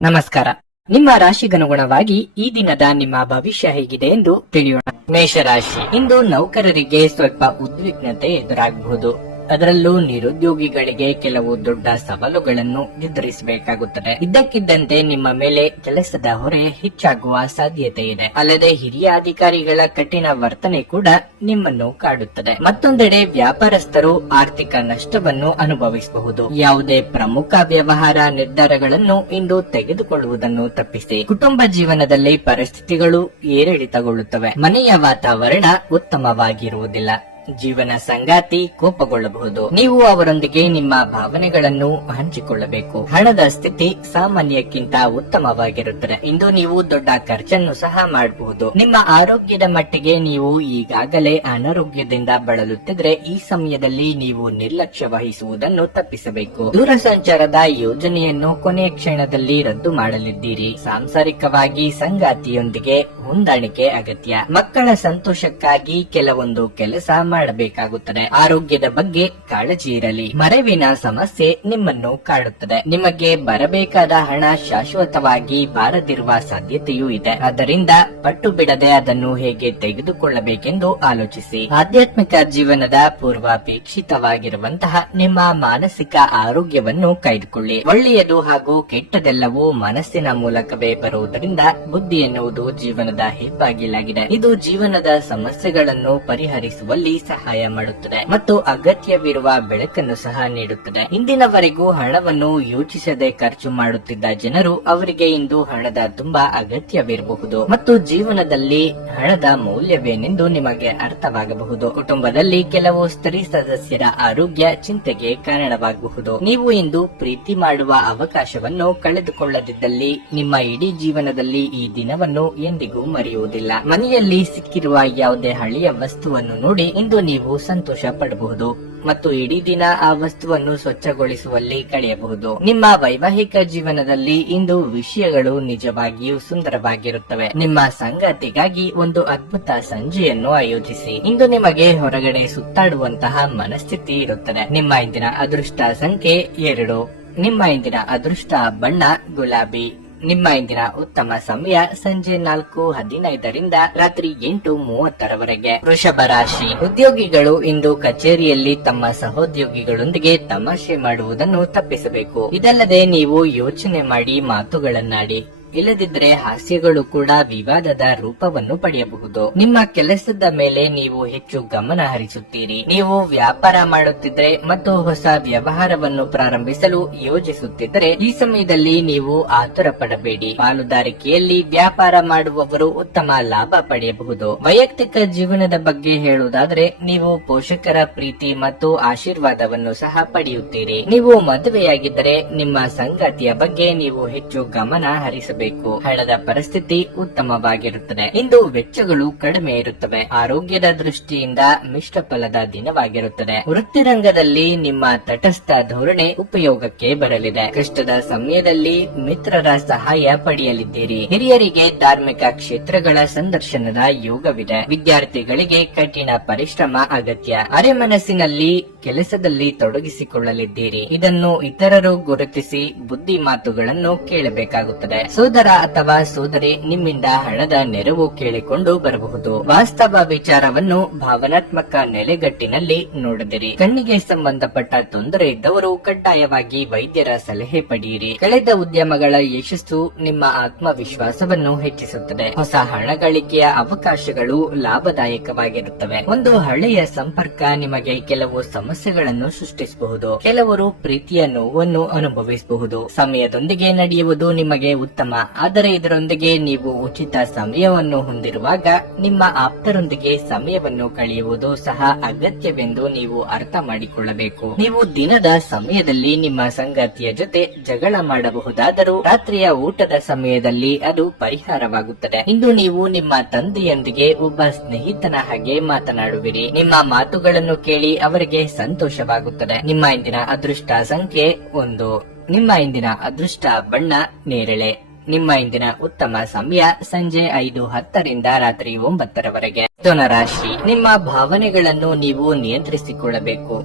ನಮಸ್ಕಾರ. ನಿಮ್ಮ ರಾಶಿಗನುಗುಣವಾಗಿ ಈ ದಿನದ ನಿಮ್ಮ ಭವಿಷ್ಯ ಹೇಗಿದೆ ಎಂದು ತಿಳಿಯೋಣ. ಮೇಷರಾಶಿ, ಇಂದು ನೌಕರರಿಗೆ ಸ್ವಲ್ಪ ಉದ್ವಿಗ್ನತೆ ಎದುರಾಗಬಹುದು. ಅದರಲ್ಲೂ ನಿರುದ್ಯೋಗಿಗಳಿಗೆ ಕೆಲವು ದೊಡ್ಡ ಸವಾಲುಗಳನ್ನು ಎದುರಿಸಬೇಕಾಗುತ್ತದೆ. ಇದ್ದಕ್ಕಿದ್ದಂತೆ ನಿಮ್ಮ ಮೇಲೆ ಕೆಲಸದ ಹೊರೆ ಹೆಚ್ಚಾಗುವ ಸಾಧ್ಯತೆ ಇದೆ. ಅಲ್ಲದೆ ಹಿರಿಯ ಅಧಿಕಾರಿಗಳ ಕಠಿಣ ವರ್ತನೆ ಕೂಡ ನಿಮ್ಮನ್ನು ಕಾಡುತ್ತದೆ. ಮತ್ತೊಂದೆಡೆ ವ್ಯಾಪಾರಸ್ಥರು ಆರ್ಥಿಕ ನಷ್ಟವನ್ನು ಅನುಭವಿಸಬಹುದು. ಯಾವುದೇ ಪ್ರಮುಖ ವ್ಯವಹಾರ ನಿರ್ಧಾರಗಳನ್ನು ಇಂದು ತೆಗೆದುಕೊಳ್ಳುವುದನ್ನು ತಪ್ಪಿಸಿ. ಕುಟುಂಬ ಜೀವನದಲ್ಲಿ ಪರಿಸ್ಥಿತಿಗಳು ಏರಿಳಿತಗೊಳ್ಳುತ್ತವೆ. ಮನೆಯ ವಾತಾವರಣ ಉತ್ತಮವಾಗಿರುವುದಿಲ್ಲ. ಜೀವನ ಸಂಗಾತಿ ಕೋಪಗೊಳ್ಳಬಹುದು. ನೀವು ಅವರೊಂದಿಗೆ ನಿಮ್ಮ ಭಾವನೆಗಳನ್ನು ಹಂಚಿಕೊಳ್ಳಬೇಕು. ಹಣದ ಸ್ಥಿತಿ ಸಾಮಾನ್ಯಕ್ಕಿಂತ ಉತ್ತಮವಾಗಿರುತ್ತದೆ. ಇಂದು ನೀವು ದೊಡ್ಡ ಖರ್ಚನ್ನು ಸಹ ಮಾಡಬಹುದು. ನಿಮ್ಮ ಆರೋಗ್ಯದ ಮಟ್ಟಿಗೆ ನೀವು ಈಗಾಗಲೇ ಅನಾರೋಗ್ಯದಿಂದ ಬಳಲುತ್ತಿದ್ರೆ ಈ ಸಮಯದಲ್ಲಿ ನೀವು ನಿರ್ಲಕ್ಷ್ಯ ವಹಿಸುವುದನ್ನು ತಪ್ಪಿಸಬೇಕು. ದೂರಸಂಚಾರದ ಯೋಜನೆಯನ್ನು ಕೊನೆಯ ಕ್ಷಣದಲ್ಲಿ ರದ್ದು ಮಾಡಲಿದ್ದೀರಿ. ಸಾಂಸಾರಿಕವಾಗಿ ಸಂಗಾತಿಯೊಂದಿಗೆ ಹೊಂದಾಣಿಕೆ ಅಗತ್ಯ. ಮಕ್ಕಳ ಸಂತೋಷಕ್ಕಾಗಿ ಕೆಲವೊಂದು ಕೆಲಸ ಮಾಡಬೇಕಾಗುತ್ತದೆ. ಆರೋಗ್ಯದ ಬಗ್ಗೆ ಕಾಳಜಿ ಇರಲಿ. ಮರೆವಿನ ಸಮಸ್ಯೆ ನಿಮ್ಮನ್ನು ಕಾಡುತ್ತದೆ. ನಿಮಗೆ ಬರಬೇಕಾದ ಹಣ ಶಾಶ್ವತವಾಗಿ ಬಾರದಿರುವ ಸಾಧ್ಯತೆಯೂ ಇದೆ. ಆದ್ದರಿಂದ ಪಟ್ಟು ಬಿಡದೆ ಅದನ್ನು ಹೇಗೆ ತೆಗೆದುಕೊಳ್ಳಬೇಕೆಂದು ಆಲೋಚಿಸಿ. ಆಧ್ಯಾತ್ಮಿಕ ಜೀವನದ ಪೂರ್ವಾಪೇಕ್ಷಿತವಾಗಿರುವಂತಹ ನಿಮ್ಮ ಮಾನಸಿಕ ಆರೋಗ್ಯವನ್ನು ಕಾಯ್ದುಕೊಳ್ಳಿ. ಒಳ್ಳೆಯದು ಹಾಗೂ ಕೆಟ್ಟದೆಲ್ಲವೂ ಮನಸ್ಸಿನ ಮೂಲಕವೇ ಬರುವುದರಿಂದ ಬುದ್ಧಿ ಎನ್ನುವುದು ಜೀವನದ ಹೆಬ್ಬಾಗಿಲಾಗಿದೆ. ಇದು ಜೀವನದ ಸಮಸ್ಯೆಗಳನ್ನು ಪರಿಹರಿಸುವಲ್ಲಿ ಸಹಾಯ ಮಾಡುತ್ತದೆ ಮತ್ತು ಅಗತ್ಯವಿರುವ ಬೆಳಕನ್ನು ಸಹ ನೀಡುತ್ತದೆ. ಇಂದಿನವರೆಗೂ ಹಣವನ್ನು ಯೋಚಿಸದೆ ಖರ್ಚು ಮಾಡುತ್ತಿದ್ದ ಜನರು ಅವರಿಗೆ ಇಂದು ಹಣದ ತುಂಬಾ ಅಗತ್ಯವಿರಬಹುದು ಮತ್ತು ಜೀವನದಲ್ಲಿ ಹಣದ ಮೌಲ್ಯವೇನೆಂದು ನಿಮಗೆ ಅರ್ಥವಾಗಬಹುದು. ಕುಟುಂಬದಲ್ಲಿ ಕೆಲವು ಸ್ತ್ರೀ ಸದಸ್ಯರ ಆರೋಗ್ಯ ಚಿಂತೆಗೆ ಕಾರಣವಾಗಬಹುದು. ನೀವು ಇಂದು ಪ್ರೀತಿ ಮಾಡುವ ಅವಕಾಶವನ್ನು ಕಳೆದುಕೊಳ್ಳದಿದ್ದಲ್ಲಿ ನಿಮ್ಮ ಇಡೀ ಜೀವನದಲ್ಲಿ ಈ ದಿನವನ್ನು ಎಂದಿಗೂ ಮರೆಯುವುದಿಲ್ಲ. ಮನೆಯಲ್ಲಿ ಸಿಕ್ಕಿರುವ ಯಾವುದೇ ಹಳೆಯ ವಸ್ತುವನ್ನು ನೋಡಿ ಇಂದು ನೀವು ಸಂತೋಷ ಪಡಬಹುದು ಮತ್ತು ಇಡೀ ದಿನ ಆ ವಸ್ತುವನ್ನು ಸ್ವಚ್ಛಗೊಳಿಸುವಲ್ಲಿ ಕಳೆಯಬಹುದು. ನಿಮ್ಮ ವೈವಾಹಿಕ ಜೀವನದಲ್ಲಿ ಇಂದು ವಿಷಯಗಳು ನಿಜವಾಗಿಯೂ ಸುಂದರವಾಗಿರುತ್ತವೆ. ನಿಮ್ಮ ಸಂಗಾತಿಗಾಗಿ ಒಂದು ಅದ್ಭುತ ಸಂಜೆಯನ್ನು ಆಯೋಜಿಸಿ. ಇಂದು ನಿಮಗೆ ಹೊರಗಡೆ ಸುತ್ತಾಡುವಂತಹ ಮನಸ್ಥಿತಿ ಇರುತ್ತದೆ. ನಿಮ್ಮ ಇಂದಿನ ಅದೃಷ್ಟ ಸಂಖ್ಯೆ 2. ನಿಮ್ಮ ಇಂದಿನ ಅದೃಷ್ಟ ಬಣ್ಣ ಗುಲಾಬಿ. ನಿಮ್ಮ ಇಂದಿನ ಉತ್ತಮ ಸಮಯ ಸಂಜೆ 4:15ರಿಂದ ರಾತ್ರಿ 8:30ರವರೆಗೆ. ವೃಷಭ ರಾಶಿ, ಉದ್ಯೋಗಿಗಳು ಇಂದು ಕಚೇರಿಯಲ್ಲಿ ತಮ್ಮ ಸಹೋದ್ಯೋಗಿಗಳೊಂದಿಗೆ ತಮಾಷೆ ಮಾಡುವುದನ್ನು ತಪ್ಪಿಸಬೇಕು. ಇದಲ್ಲದೆ ನೀವು ಯೋಚನೆ ಮಾಡಿ ಮಾತುಗಳನ್ನಾಡಿ. ಇಲ್ಲದಿದ್ದರೆ ಹಾಸ್ಯಗಳು ಕೂಡ ವಿವಾದದ ರೂಪವನ್ನು ಪಡೆಯಬಹುದು. ನಿಮ್ಮ ಕೆಲಸದ ಮೇಲೆ ನೀವು ಹೆಚ್ಚು ಗಮನ ಹರಿಸುತ್ತೀರಿ. ನೀವು ವ್ಯಾಪಾರ ಮಾಡುತ್ತಿದ್ರೆ ಮತ್ತು ಹೊಸ ವ್ಯವಹಾರವನ್ನು ಪ್ರಾರಂಭಿಸಲು ಯೋಜಿಸುತ್ತಿದ್ದರೆ ಈ ಸಮಯದಲ್ಲಿ ನೀವು ಆತುರ ಪಡಬೇಡಿ. ಪಾಲುದಾರಿಕೆಯಲ್ಲಿ ವ್ಯಾಪಾರ ಮಾಡುವವರು ಉತ್ತಮ ಲಾಭ ಪಡೆಯಬಹುದು. ವೈಯಕ್ತಿಕ ಜೀವನದ ಬಗ್ಗೆ ಹೇಳುವುದಾದರೆ ನೀವು ಪೋಷಕರ ಪ್ರೀತಿ ಮತ್ತು ಆಶೀರ್ವಾದವನ್ನು ಸಹ ಪಡೆಯುತ್ತೀರಿ. ನೀವು ಮದುವೆಯಾಗಿದ್ದರೆ ನಿಮ್ಮ ಸಂಗಾತಿಯ ಬಗ್ಗೆ ನೀವು ಹೆಚ್ಚು ಗಮನ ಹರಿಸಬೇಕು. ಹಣದ ಪರಿಸ್ಥಿತಿ ಉತ್ತಮವಾಗಿರುತ್ತದೆ. ಇಂದು ವೆಚ್ಚಗಳು ಕಡಿಮೆ ಇರುತ್ತವೆ. ಆರೋಗ್ಯದ ದೃಷ್ಟಿಯಿಂದ ಮಿಶ್ರ ಫಲದ ದಿನವಾಗಿರುತ್ತದೆ. ವೃತ್ತಿರಂಗದಲ್ಲಿ ನಿಮ್ಮ ತಟಸ್ಥ ಧೋರಣೆ ಉಪಯೋಗಕ್ಕೆ ಬರಲಿದೆ. ಕಷ್ಟದ ಸಮಯದಲ್ಲಿ ಮಿತ್ರರ ಸಹಾಯ ಪಡೆಯಲಿದ್ದೀರಿ. ಹಿರಿಯರಿಗೆ ಧಾರ್ಮಿಕ ಕ್ಷೇತ್ರಗಳ ಸಂದರ್ಶನದ ಯೋಗವಿದೆ. ವಿದ್ಯಾರ್ಥಿಗಳಿಗೆ ಕಠಿಣ ಪರಿಶ್ರಮ ಅಗತ್ಯ. ಅರೆಮನಸ್ಸಿನಲ್ಲಿ ಕೆಲಸದಲ್ಲಿ ತೊಡಗಿಸಿಕೊಳ್ಳಲಿದ್ದೀರಿ. ಇದನ್ನು ಇತರರು ಗುರುತಿಸಿ ಬುದ್ಧಿ ಮಾತುಗಳನ್ನು ಕೇಳಬೇಕಾಗುತ್ತದೆ. ಸೋದರ ಅಥವಾ ಸೋದರಿ ನಿಮ್ಮಿಂದ ಹಣದ ನೆರವು ಕೇಳಿಕೊಂಡು ಬರಬಹುದು. ವಾಸ್ತವ ವಿಚಾರವನ್ನು ಭಾವನಾತ್ಮಕ ನೆಲೆಗಟ್ಟಿನಲ್ಲಿ ನೋಡಿದಿರಿ. ಕಣ್ಣಿಗೆ ಸಂಬಂಧಪಟ್ಟ ತೊಂದರೆ ಇದ್ದವರು ಕಡ್ಡಾಯವಾಗಿ ವೈದ್ಯರ ಸಲಹೆ ಪಡೆಯಿರಿ. ಕಳೆದ ಉದ್ಯಮಗಳ ಯಶಸ್ಸು ನಿಮ್ಮ ಆತ್ಮವಿಶ್ವಾಸವನ್ನು ಹೆಚ್ಚಿಸುತ್ತದೆ. ಹೊಸ ಹಣ ಗಳಿಕೆಯ ಅವಕಾಶಗಳು ಲಾಭದಾಯಕವಾಗಿರುತ್ತವೆ. ಒಂದು ಹಳೆಯ ಸಂಪರ್ಕ ನಿಮಗೆ ಕೆಲವು ಸಮಸ್ಯೆಗಳನ್ನು ಸೃಷ್ಟಿಸಬಹುದು. ಕೆಲವರು ಪ್ರೀತಿಯ ನೋವನ್ನು ಅನುಭವಿಸಬಹುದು. ಸಮಯದೊಂದಿಗೆ ನಡೆಯುವುದು ನಿಮಗೆ ಉತ್ತಮ, ಆದರೆ ಇದರೊಂದಿಗೆ ನೀವು ಉಚಿತ ಸಮಯವನ್ನು ಹೊಂದಿರುವಾಗ ನಿಮ್ಮ ಆಪ್ತರೊಂದಿಗೆ ಸಮಯವನ್ನು ಕಳೆಯುವುದು ಸಹ ಅಗತ್ಯವೆಂದು ನೀವು ಅರ್ಥ ಮಾಡಿಕೊಳ್ಳಬೇಕು. ನೀವು ದಿನದ ಸಮಯದಲ್ಲಿ ನಿಮ್ಮ ಸಂಗಾತಿಯ ಜೊತೆ ಜಗಳ ಮಾಡಬಹುದಾದರೂ ರಾತ್ರಿಯ ಊಟದ ಸಮಯದಲ್ಲಿ ಅದು ಪರಿಹಾರವಾಗುತ್ತದೆ. ಇಂದು ನೀವು ನಿಮ್ಮ ತಂದೆಯೊಂದಿಗೆ ಒಬ್ಬ ಸ್ನೇಹಿತನ ಹಾಗೆ ಮಾತನಾಡುವಿರಿ. ನಿಮ್ಮ ಮಾತುಗಳನ್ನು ಕೇಳಿ ಅವರಿಗೆ ಸಂತೋಷವಾಗುತ್ತದೆ. ನಿಮ್ಮ ಇಂದಿನ ಅದೃಷ್ಟ ಸಂಖ್ಯೆ 1. ನಿಮ್ಮ ಇಂದಿನ ಅದೃಷ್ಟ ಬಣ್ಣ ನೇರಳೆ. ನಿಮ್ಮ ಇಂದಿನ ಉತ್ತಮ ಸಮಯ ಸಂಜೆ 5:10ರಿಂದ ರಾತ್ರಿ 9ರವರೆಗೆ. ಮಿಥುನ ರಾಶಿ, ನಿಮ್ಮ ಭಾವನೆಗಳನ್ನು ನೀವು ನಿಯಂತ್ರಿಸಿಕೊಳ್ಳಬೇಕು.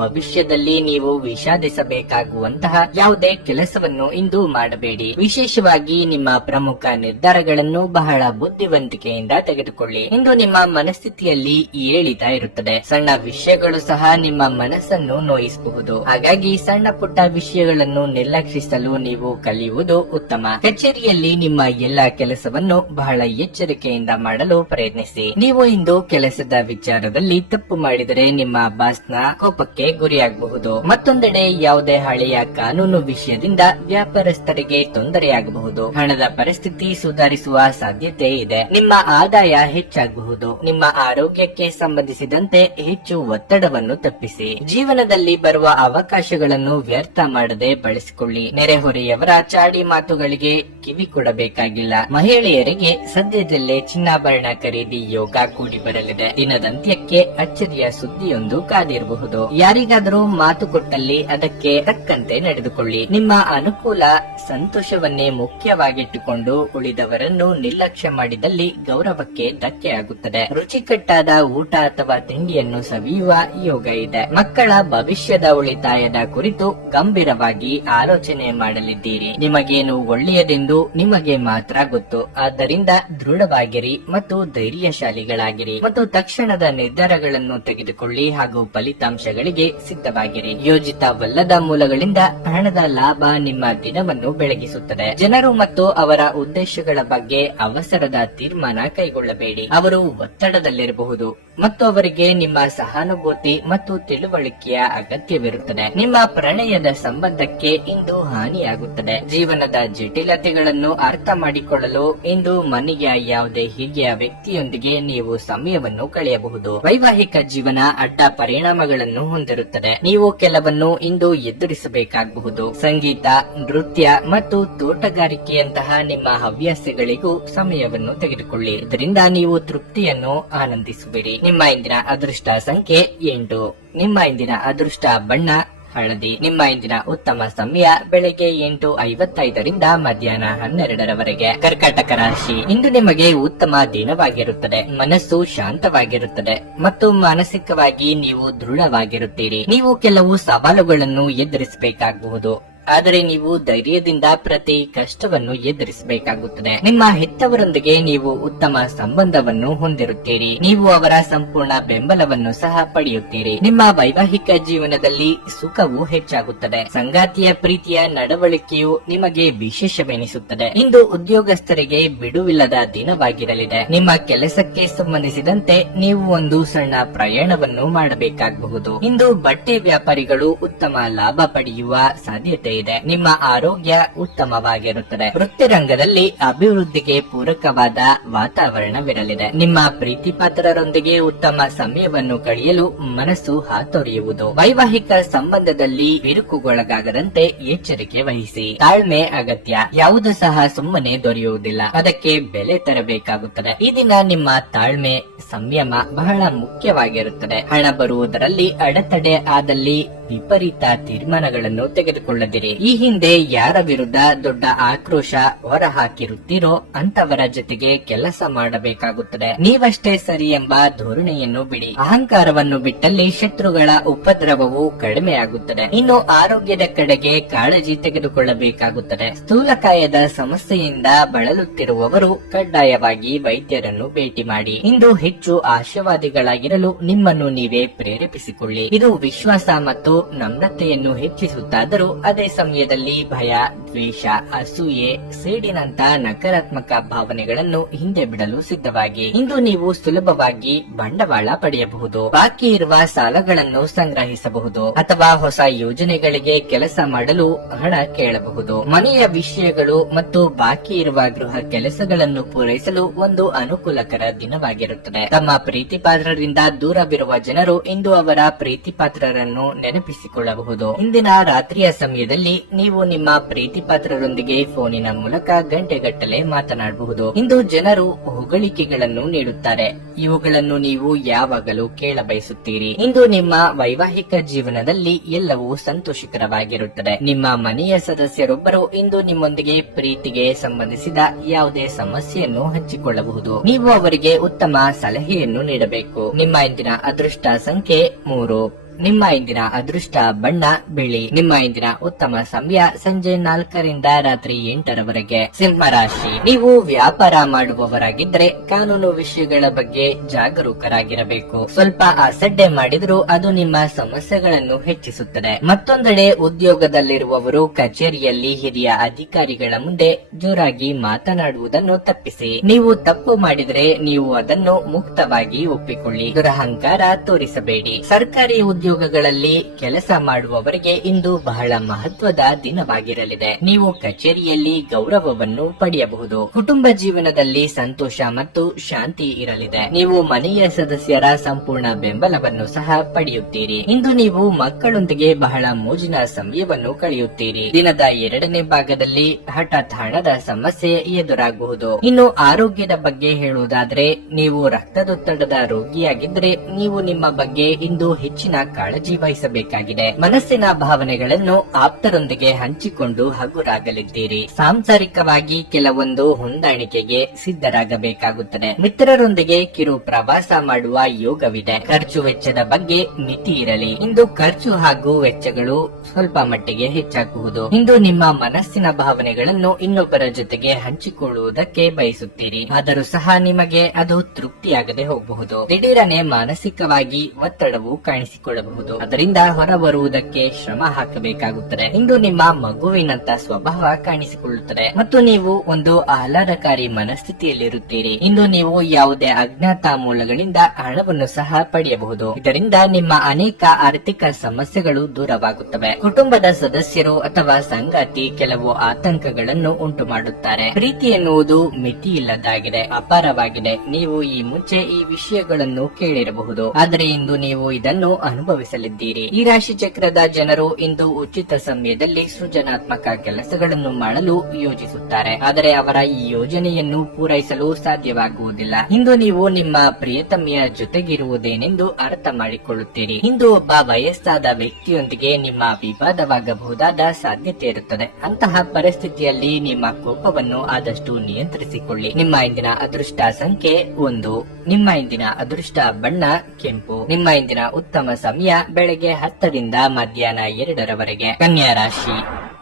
ಭವಿಷ್ಯದಲ್ಲಿ ನೀವು ವಿಷಾದಿಸಬೇಕಾಗುವಂತಹ ಯಾವುದೇ ಕೆಲಸವನ್ನು ಇಂದು ಮಾಡಬೇಡಿ. ವಿಶೇಷವಾಗಿ ನಿಮ್ಮ ಪ್ರಮುಖ ನಿರ್ಧಾರಗಳನ್ನು ಬಹಳ ಬುದ್ಧಿವಂತಿಕೆಯಿಂದ ತೆಗೆದುಕೊಳ್ಳಿ. ಇಂದು ನಿಮ್ಮ ಮನಸ್ಥಿತಿಯಲ್ಲಿ ಏಳಿತ ಇರುತ್ತದೆ. ಸಣ್ಣ ವಿಷಯಗಳು ಸಹ ನಿಮ್ಮ ಮನಸ್ಸನ್ನು ನೋಯಿಸಬಹುದು. ಹಾಗಾಗಿ ಸಣ್ಣ ಪುಟ್ಟ ವಿಷಯಗಳನ್ನು ನಿರ್ಲಕ್ಷಿಸಲು ನೀವು ಕಲಿಯುವುದು ಉತ್ತಮ. ಕಚೇರಿಯಲ್ಲಿ ನಿಮ್ಮ ಎಲ್ಲಾ ಕೆಲಸವನ್ನು ಬಹಳ ಎಚ್ಚರಿಕೆಯಿಂದ ಮಾಡಲು ಪ್ರಯತ್ನಿಸಿ. ನೀವು ಇಂದು ಕೆಲಸದ ವಿಚಾರದಲ್ಲಿ ತಪ್ಪು ಮಾಡಿದರೆ ನಿಮ್ಮ ಬಾಸ್ನ ಕೋಪಕ್ಕೆ ಗುರಿಯಾಗಬಹುದು. ಮತ್ತೊಂದೆಡೆ ಯಾವುದೇ ಹಳೆಯ ಕಾನೂನು ವಿಷಯದಿಂದ ವ್ಯಾಪಾರಸ್ಥರಿಗೆ ತೊಂದರೆಯಾಗಬಹುದು. ಹಣದ ಪರಿಸ್ಥಿತಿ ಸುಧಾರಿಸುವ ಸಾಧ್ಯತೆ ಇದೆ. ನಿಮ್ಮ ಆದಾಯ ಹೆಚ್ಚಾಗಬಹುದು. ನಿಮ್ಮ ಆರೋಗ್ಯಕ್ಕೆ ಸಂಬಂಧಿಸಿದಂತೆ ಹೆಚ್ಚು ಒತ್ತಡವನ್ನು ತಪ್ಪಿಸಿ. ಜೀವನದಲ್ಲಿ ಬರುವ ಅವಕಾಶಗಳನ್ನು ವ್ಯರ್ಥ ಮಾಡದೆ ಬಳಸಿಕೊಳ್ಳಿ. ನೆರೆಹೊರೆಯವರ ಚಾಡಿ ಮಾತುಗಳಿಗೆ ಕಿವಿ ಕೊಡಬೇಕಾಗಿಲ್ಲ. ಮಹಿಳೆಯರಿಗೆ ಸದ್ಯದಲ್ಲೇ ಚಿನ್ನಾಭರಣ ಖರೀದಿ ಯೋಗ ಕೂಡಿ ಬರಲಿದೆ. ದಿನದಂತ್ಯಕ್ಕೆ ಅಚ್ಚರಿಯ ಸುದ್ದಿಯೊಂದು ಕಾದಿರಬಹುದು. ಯಾರಿಗಾದರೂ ಮಾತು ಕೊಟ್ಟಲ್ಲಿ ಅದಕ್ಕೆ ತಕ್ಕಂತೆ ನಡೆದುಕೊಳ್ಳಿ. ನಿಮ್ಮ ಅನುಕೂಲ ಸಂತೋಷವನ್ನೇ ಮುಖ್ಯವಾಗಿಟ್ಟುಕೊಂಡು ಉಳಿದವರನ್ನು ನಿರ್ಲಕ್ಷ್ಯ ಮಾಡಿದಲ್ಲಿ ಗೌರವಕ್ಕೆ ಧಕ್ಕೆಯಾಗುತ್ತದೆ. ರುಚಿಕಟ್ಟಾದ ಊಟ ಅಥವಾ ತಿಂಡಿಯನ್ನು ಸವಿಯುವ ಯೋಗ ಇದೆ. ಮಕ್ಕಳ ಭವಿಷ್ಯದ ಉಳಿತಾಯದ ಕುರಿತು ಗಂಭೀರವಾಗಿ ಆಲೋಚನೆ ಮಾಡಲಿದ್ದೀರಿ. ನಿಮಗೇನು ಒಳ್ಳೆಯದೆಂದು ನಿಮಗೆ ಮಾತ್ರ ಗೊತ್ತು. ಆದ್ದರಿಂದ ದೃಢವಾಗಿರಿ ಮತ್ತು ಧೈರ್ಯಶಾಲಿಗಳಾಗಿರಿ ಮತ್ತು ತಕ್ಷಣದ ನಿರ್ಧಾರಗಳನ್ನು ತೆಗೆದುಕೊಳ್ಳಿ ಹಾಗೂ ಫಲಿತಾಂಶಗಳಿಗೆ ಸಿದ್ಧವಾಗಿರಿ. ಯೋಜಿತವಲ್ಲದ ಮೂಲಗಳಿಂದ ಹಣದ ಲಾಭ ನಿಮ್ಮ ದಿನವನ್ನು ಬೆಳಗಿಸುತ್ತದೆ. ಜನರು ಮತ್ತು ಅವರ ಉದ್ದೇಶಗಳ ಬಗ್ಗೆ ಅವಸರದ ತೀರ್ಮಾನ ಕೈಗೊಳ್ಳಬೇಡಿ. ಅವರು ಒತ್ತಡದಲ್ಲಿರಬಹುದು ಮತ್ತು ಅವರಿಗೆ ನಿಮ್ಮ ಸಹಾನುಭೂತಿ ಮತ್ತು ತಿಳುವಳಿಕೆಯ ಅಗತ್ಯವಿರುತ್ತದೆ. ನಿಮ್ಮ ಪ್ರಣಯದ ಸಂಬಂಧಕ್ಕೆ ಇಂದು ಹಾನಿಯಾಗುತ್ತದೆ. ಜೀವನದ ಜಟಿಲತೆಗಳನ್ನು ಅರ್ಥ ಮಾಡಿಕೊಳ್ಳಲು ಇಂದು ಮನೆಯ ಯಾವುದೇ ಹಿರಿಯ ವ್ಯಕ್ತಿಯೊಂದಿಗೆ ನೀವು ಸಮಯವನ್ನು ಕಳೆಯಬಹುದು. ವೈವಾಹಿಕ ಜೀವನ ಅಡ್ಡ ಪರಿಣಾಮಗಳನ್ನು ಹೊಂದಿರುತ್ತದೆ. ನೀವು ಕೆಲವನ್ನು ಇಂದು ಎದುರಿಸಬೇಕಾಗಬಹುದು. ಸಂಗೀತ, ನೃತ್ಯ ಮತ್ತು ತೋಟಗಾರಿಕೆಯಂತಹ ನಿಮ್ಮ ಹವ್ಯಾಸಗಳಿಗೂ ಸಮಯವನ್ನು ತೆಗೆದುಕೊಳ್ಳಿ. ಇದರಿಂದ ನೀವು ತೃಪ್ತಿಯನ್ನು ಆನಂದಿಸುವಿರಿ. ನಿಮ್ಮ ಇಂದಿನ ಅದೃಷ್ಟ ಸಂಖ್ಯೆ 8. ನಿಮ್ಮ ಇಂದಿನ ಅದೃಷ್ಟ ಬಣ್ಣ ಹಳದಿ. ನಿಮ್ಮ ಇಂದಿನ ಉತ್ತಮ ಸಮಯ ಬೆಳಗ್ಗೆ 8:55ರಿಂದ ಮಧ್ಯಾಹ್ನ 12ರವರೆಗೆ. ಕರ್ಕಾಟಕ ರಾಶಿ, ಇಂದು ನಿಮಗೆ ಉತ್ತಮ ದಿನವಾಗಿರುತ್ತದೆ. ಮನಸ್ಸು ಶಾಂತವಾಗಿರುತ್ತದೆ ಮತ್ತು ಮಾನಸಿಕವಾಗಿ ನೀವು ದೃಢವಾಗಿರುತ್ತೀರಿ. ನೀವು ಕೆಲವು ಸವಾಲುಗಳನ್ನು ಎದುರಿಸಬೇಕಾಗಬಹುದು, ಆದರೆ ನೀವು ಧೈರ್ಯದಿಂದ ಪ್ರತಿ ಕಷ್ಟವನ್ನು ಎದುರಿಸಬೇಕಾಗುತ್ತದೆ. ನಿಮ್ಮ ಹೆತ್ತವರೊಂದಿಗೆ ನೀವು ಉತ್ತಮ ಸಂಬಂಧವನ್ನು ಹೊಂದಿರುತ್ತೀರಿ. ನೀವು ಅವರ ಸಂಪೂರ್ಣ ಬೆಂಬಲವನ್ನು ಸಹ ಪಡೆಯುತ್ತೀರಿ. ನಿಮ್ಮ ವೈವಾಹಿಕ ಜೀವನದಲ್ಲಿ ಸುಖವು ಹೆಚ್ಚಾಗುತ್ತದೆ. ಸಂಗಾತಿಯ ಪ್ರೀತಿಯ ನಡವಳಿಕೆಯು ನಿಮಗೆ ವಿಶೇಷವೆನಿಸುತ್ತದೆ. ಇಂದು ಉದ್ಯೋಗಸ್ಥರಿಗೆ ಬಿಡುವಿಲ್ಲದ ದಿನವಾಗಿರಲಿದೆ. ನಿಮ್ಮ ಕೆಲಸಕ್ಕೆ ಸಂಬಂಧಿಸಿದಂತೆ ನೀವು ಒಂದು ಸಣ್ಣ ಪ್ರಯಾಣವನ್ನು ಮಾಡಬೇಕಾಗಬಹುದು. ಇಂದು ಬಟ್ಟೆ ವ್ಯಾಪಾರಿಗಳು ಉತ್ತಮ ಲಾಭ ಪಡೆಯುವ ಸಾಧ್ಯತೆ ಇದೆ. ನಿಮ್ಮ ಆರೋಗ್ಯ ಉತ್ತಮವಾಗಿರುತ್ತದೆ. ವೃತ್ತಿ ರಂಗದಲ್ಲಿ ಅಭಿವೃದ್ಧಿಗೆ ಪೂರಕವಾದ ವಾತಾವರಣವಿರಲಿದೆ. ನಿಮ್ಮ ಪ್ರೀತಿಪಾತ್ರರೊಂದಿಗೆ ಉತ್ತಮ ಸಮಯವನ್ನು ಕಳೆಯಲು ಮನಸ್ಸು ಹಾತೊರೆಯುವುದು. ವೈವಾಹಿಕ ಸಂಬಂಧದಲ್ಲಿ ಬಿರುಕುಗೊಳಗಾಗದಂತೆ ಎಚ್ಚರಿಕೆ ವಹಿಸಿ. ತಾಳ್ಮೆ ಅಗತ್ಯ. ಯಾವುದು ಸಹ ಸುಮ್ಮನೆ ದೊರೆಯುವುದಿಲ್ಲ, ಅದಕ್ಕೆ ಬೆಲೆ ತರಬೇಕಾಗುತ್ತದೆ. ಈ ದಿನ ನಿಮ್ಮ ತಾಳ್ಮೆ, ಸಂಯಮ ಬಹಳ ಮುಖ್ಯವಾಗಿರುತ್ತದೆ. ಹಣ ಬರುವುದರಲ್ಲಿ ಅಡೆತಡೆ ಆದಲ್ಲಿ ವಿಪರೀತ ತೀರ್ಮಾನಗಳನ್ನು ತೆಗೆದುಕೊಳ್ಳದಿರಿ. ಈ ಹಿಂದೆ ಯಾರ ವಿರುದ್ಧ ದೊಡ್ಡ ಆಕ್ರೋಶ ಹೊರಹಾಕಿರುತ್ತೀರೋ ಅಂತವರ ಜೊತೆಗೆ ಕೆಲಸ ಮಾಡಬೇಕಾಗುತ್ತದೆ. ನೀವಷ್ಟೇ ಸರಿ ಎಂಬ ಧೋರಣೆಯನ್ನು ಬಿಡಿ. ಅಹಂಕಾರವನ್ನು ಬಿಟ್ಟಲ್ಲಿ ಶತ್ರುಗಳ ಉಪದ್ರವವು ಕಡಿಮೆಯಾಗುತ್ತದೆ. ಇನ್ನು ಆರೋಗ್ಯದ ಕಡೆಗೆ ಕಾಳಜಿ ತೆಗೆದುಕೊಳ್ಳಬೇಕಾಗುತ್ತದೆ. ಸ್ಥೂಲಕಾಯದ ಸಮಸ್ಯೆಯಿಂದ ಬಳಲುತ್ತಿರುವವರು ಕಡ್ಡಾಯವಾಗಿ ವೈದ್ಯರನ್ನು ಭೇಟಿ ಮಾಡಿ. ಇಂದು ಹೆಚ್ಚು ಆಶಾವಾದಿಗಳಾಗಿರಲು ನಿಮ್ಮನ್ನು ನೀವೇ ಪ್ರೇರೇಪಿಸಿಕೊಳ್ಳಿ. ಇದು ವಿಶ್ವಾಸ ಮತ್ತು ನಮ್ರತೆಯನ್ನು ಹೆಚ್ಚಿಸುತ್ತಾದರೂ ಅದೇ ಸಮಯದಲ್ಲಿ ಭಯ, ದ್ವೇಷ, ಅಸೂಯೆ, ಸೇಡಿನಂತ ನಕಾರಾತ್ಮಕ ಭಾವನೆಗಳನ್ನು ಹಿಂದೆ ಬಿಡಲು ಸಿದ್ಧವಾಗಿ. ಇಂದು ನೀವು ಸುಲಭವಾಗಿ ಬಂಡವಾಳ ಪಡೆಯಬಹುದು. ಬಾಕಿ ಇರುವ ಸಾಲಗಳನ್ನು ಸಂಗ್ರಹಿಸಬಹುದು ಅಥವಾ ಹೊಸ ಯೋಜನೆಗಳಿಗೆ ಕೆಲಸ ಮಾಡಲು ಹಣ ಕೇಳಬಹುದು. ಮನೆಯ ವಿಷಯಗಳು ಮತ್ತು ಬಾಕಿ ಇರುವ ಗೃಹ ಕೆಲಸಗಳನ್ನು ಪೂರೈಸಲು ಒಂದು ಅನುಕೂಲಕರ ದಿನವಾಗಿರುತ್ತದೆ. ತಮ್ಮ ಪ್ರೀತಿಪಾತ್ರರಿಂದ ದೂರವಿರುವ ಜನರು ಇಂದು ಅವರ ಪ್ರೀತಿಪಾತ್ರರನ್ನು ನೆನಪಿಸಿಕೊಳ್ಳಬಹುದು. ಇಂದಿನ ರಾತ್ರಿಯ ಸಮಯದಲ್ಲಿ ನೀವು ನಿಮ್ಮ ಪ್ರೀತಿಪಾತ್ರರೊಂದಿಗೆ ಫೋನಿನ ಮೂಲಕ ಗಂಟೆಗಟ್ಟಲೆ ಮಾತನಾಡಬಹುದು. ಇಂದು ಜನರು ಹೊಗಳಿಕೆಗಳನ್ನು ನೀಡುತ್ತಾರೆ. ಇವುಗಳನ್ನು ನೀವು ಯಾವಾಗಲೂ ಕೇಳ ಬಯಸುತ್ತೀರಿ. ಇಂದು ನಿಮ್ಮ ವೈವಾಹಿಕ ಜೀವನದಲ್ಲಿ ಎಲ್ಲವೂ ಸಂತೋಷಕರವಾಗಿರುತ್ತದೆ. ನಿಮ್ಮ ಮನೆಯ ಸದಸ್ಯರೊಬ್ಬರು ಇಂದು ನಿಮ್ಮೊಂದಿಗೆ ಪ್ರೀತಿಗೆ ಸಂಬಂಧಿಸಿದ ಯಾವುದೇ ಸಮಸ್ಯೆಯನ್ನು ಹಂಚಿಕೊಳ್ಳಬಹುದು. ನೀವು ಅವರಿಗೆ ಉತ್ತಮ ಸಲಹೆಯನ್ನು ನೀಡಬೇಕು. ನಿಮ್ಮ ಇಂದಿನ ಅದೃಷ್ಟ ಸಂಖ್ಯೆ 3. ನಿಮ್ಮ ಇಂದಿನ ಅದೃಷ್ಟ ಬಣ್ಣ ಬಿಳಿ. ನಿಮ್ಮ ಇಂದಿನ ಉತ್ತಮ ಸಮಯ ಸಂಜೆ 4ರಿಂದ ರಾತ್ರಿ 8ರವರೆಗೆ. ಸಿಂಹ ರಾಶಿ, ನೀವು ವ್ಯಾಪಾರ ಮಾಡುವವರಾಗಿದ್ದರೆ ಕಾನೂನು ವಿಷಯಗಳ ಬಗ್ಗೆ ಜಾಗರೂಕರಾಗಿರಬೇಕು. ಸ್ವಲ್ಪ ಅಸಡ್ಡೆ ಮಾಡಿದರೂ ಅದು ನಿಮ್ಮ ಸಮಸ್ಯೆಗಳನ್ನು ಹೆಚ್ಚಿಸುತ್ತದೆ. ಮತ್ತೊಂದೆಡೆ ಉದ್ಯೋಗದಲ್ಲಿರುವವರು ಕಚೇರಿಯಲ್ಲಿ ಹಿರಿಯ ಅಧಿಕಾರಿಗಳ ಮುಂದೆ ಜೋರಾಗಿ ಮಾತನಾಡುವುದನ್ನು ತಪ್ಪಿಸಿ. ನೀವು ತಪ್ಪು ಮಾಡಿದರೆ ನೀವು ಅದನ್ನು ಮುಕ್ತವಾಗಿ ಒಪ್ಪಿಕೊಳ್ಳಿ. ದುರಹಂಕಾರ ತೋರಿಸಬೇಡಿ. ಸರ್ಕಾರಿ ಉದ್ಯೋಗಗಳಲ್ಲಿ ಕೆಲಸ ಮಾಡುವವರಿಗೆ ಇಂದು ಬಹಳ ಮಹತ್ವದ ದಿನವಾಗಿರಲಿದೆ. ನೀವು ಕಚೇರಿಯಲ್ಲಿ ಗೌರವವನ್ನು ಪಡೆಯಬಹುದು. ಕುಟುಂಬ ಜೀವನದಲ್ಲಿ ಸಂತೋಷ ಮತ್ತು ಶಾಂತಿ ಇರಲಿದೆ. ನೀವು ಮನೆಯ ಸದಸ್ಯರ ಸಂಪೂರ್ಣ ಬೆಂಬಲವನ್ನು ಸಹ ಪಡೆಯುತ್ತೀರಿ. ಇಂದು ನೀವು ಮಕ್ಕಳೊಂದಿಗೆ ಬಹಳ ಮೋಜಿನ ಸಮಯವನ್ನು ಕಳೆಯುತ್ತೀರಿ. ದಿನದ 2ನೇ ಭಾಗದಲ್ಲಿ ಹಠಾತ್ ಹಣದ ಸಮಸ್ಯೆ ಎದುರಾಗಬಹುದು. ಇನ್ನು ಆರೋಗ್ಯದ ಬಗ್ಗೆ ಹೇಳುವುದಾದ್ರೆ, ನೀವು ರಕ್ತದೊತ್ತಡದ ರೋಗಿಯಾಗಿದ್ರೆ ನೀವು ನಿಮ್ಮ ಬಗ್ಗೆ ಇಂದು ಹೆಚ್ಚಿನ ಕಾಳಜಿ ವಹಿಸಬೇಕಾಗಿದೆ. ಮನಸ್ಸಿನ ಭಾವನೆಗಳನ್ನು ಆಪ್ತರೊಂದಿಗೆ ಹಂಚಿಕೊಂಡು ಹಗುರಾಗಲಿದ್ದೀರಿ. ಸಾಂಸಾರಿಕವಾಗಿ ಕೆಲವೊಂದು ಹೊಂದಾಣಿಕೆಗೆ ಸಿದ್ಧರಾಗಬೇಕಾಗುತ್ತದೆ. ಮಿತ್ರರೊಂದಿಗೆ ಕಿರು ಪ್ರವಾಸ ಮಾಡುವ ಯೋಗವಿದೆ. ಖರ್ಚು ವೆಚ್ಚದ ಬಗ್ಗೆ ಮಿತಿ ಇರಲಿ. ಇಂದು ಖರ್ಚು ಹಾಗೂ ವೆಚ್ಚಗಳು ಸ್ವಲ್ಪ ಮಟ್ಟಿಗೆ ಹೆಚ್ಚಾಗಬಹುದು. ಇಂದು ನಿಮ್ಮ ಮನಸ್ಸಿನ ಭಾವನೆಗಳನ್ನು ಇನ್ನೊಬ್ಬರ ಜೊತೆಗೆ ಹಂಚಿಕೊಳ್ಳುವುದಕ್ಕೆ ಬಯಸುತ್ತೀರಿ. ಆದರೂ ಸಹ ನಿಮಗೆ ಅದು ತೃಪ್ತಿಯಾಗದೆ ಹೋಗಬಹುದು. ದಿಢೀರನೆ ಮಾನಸಿಕವಾಗಿ ಒತ್ತಡವು ಕಾಣಿಸಿಕೊಳ್ಳಬಹುದು. ಅದರಿಂದ ಹೊರಬರುವುದಕ್ಕೆ ಶ್ರಮ ಹಾಕಬೇಕಾಗುತ್ತದೆ. ಇಂದು ನಿಮ್ಮ ಮಗುವಿನಂತ ಸ್ವಭಾವ ಕಾಣಿಸಿಕೊಳ್ಳುತ್ತದೆ ಮತ್ತು ನೀವು ಒಂದು ಆಹ್ಲಾದಕಾರಿ ಮನಸ್ಥಿತಿಯಲ್ಲಿರುತ್ತೀರಿ. ಇಂದು ನೀವು ಯಾವುದೇ ಅಜ್ಞಾತ ಮೂಲಗಳಿಂದ ಹಣವನ್ನು ಸಹ ಪಡೆಯಬಹುದು. ಇದರಿಂದ ನಿಮ್ಮ ಅನೇಕ ಆರ್ಥಿಕ ಸಮಸ್ಯೆಗಳು ದೂರವಾಗುತ್ತವೆ. ಕುಟುಂಬದ ಸದಸ್ಯರು ಅಥವಾ ಸಂಗಾತಿ ಕೆಲವು ಆತಂಕಗಳನ್ನು ಉಂಟು ಮಾಡುತ್ತಾರೆ. ಪ್ರೀತಿ ಎನ್ನುವುದು ಮಿತಿ ಇಲ್ಲದಾಗಿದೆ, ಅಪಾರವಾಗಿದೆ. ನೀವು ಈ ಮುಂಚೆ ಈ ವಿಷಯಗಳನ್ನು ಕೇಳಿರಬಹುದು, ಆದರೆ ಇಂದು ನೀವು ಇದನ್ನು ಅನುಭವಿಸಲಿದ್ದೀರಿ. ಈ ರಾಶಿ ಚಕ್ರದ ಜನರು ಇಂದು ಉಚಿತ ಸಮಯದಲ್ಲಿ ಸೃಜನಾತ್ಮಕ ಕೆಲಸಗಳನ್ನು ಮಾಡಲು ಯೋಜಿಸುತ್ತಾರೆ, ಆದರೆ ಅವರ ಈ ಯೋಜನೆಯನ್ನು ಪೂರೈಸಲು ಸಾಧ್ಯವಾಗುವುದಿಲ್ಲ. ಇಂದು ನೀವು ನಿಮ್ಮ ಪ್ರಿಯತಮೆಯ ಜೊತೆಗಿರುವುದೇನೆಂದು ಅರ್ಥ ಮಾಡಿಕೊಳ್ಳುತ್ತೀರಿ. ಇಂದು ಒಬ್ಬ ವಯಸ್ಸಾದ ವ್ಯಕ್ತಿಯೊಂದಿಗೆ ನಿಮ್ಮ ವಿವಾದವಾಗಬಹುದಾದ ಸಾಧ್ಯತೆ ಇರುತ್ತದೆ. ಅಂತಹ ಪರಿಸ್ಥಿತಿಯಲ್ಲಿ ನಿಮ್ಮ ಕೋಪವನ್ನು ಆದಷ್ಟು ನಿಯಂತ್ರಿಸಿಕೊಳ್ಳಿ. ನಿಮ್ಮ ಇಂದಿನ ಅದೃಷ್ಟ ಸಂಖ್ಯೆ 1. ನಿಮ್ಮ ಇಂದಿನ ಅದೃಷ್ಟ ಬಣ್ಣ ಕೆಂಪು. ನಿಮ್ಮ ಇಂದಿನ ಉತ್ತಮ ಸಮಯ ಬೆಳಗ್ಗೆ 10ರಿಂದ ಮಧ್ಯಾಹ್ನ 2ರವರೆಗೆ. ಕನ್ಯಾ ರಾಶಿ,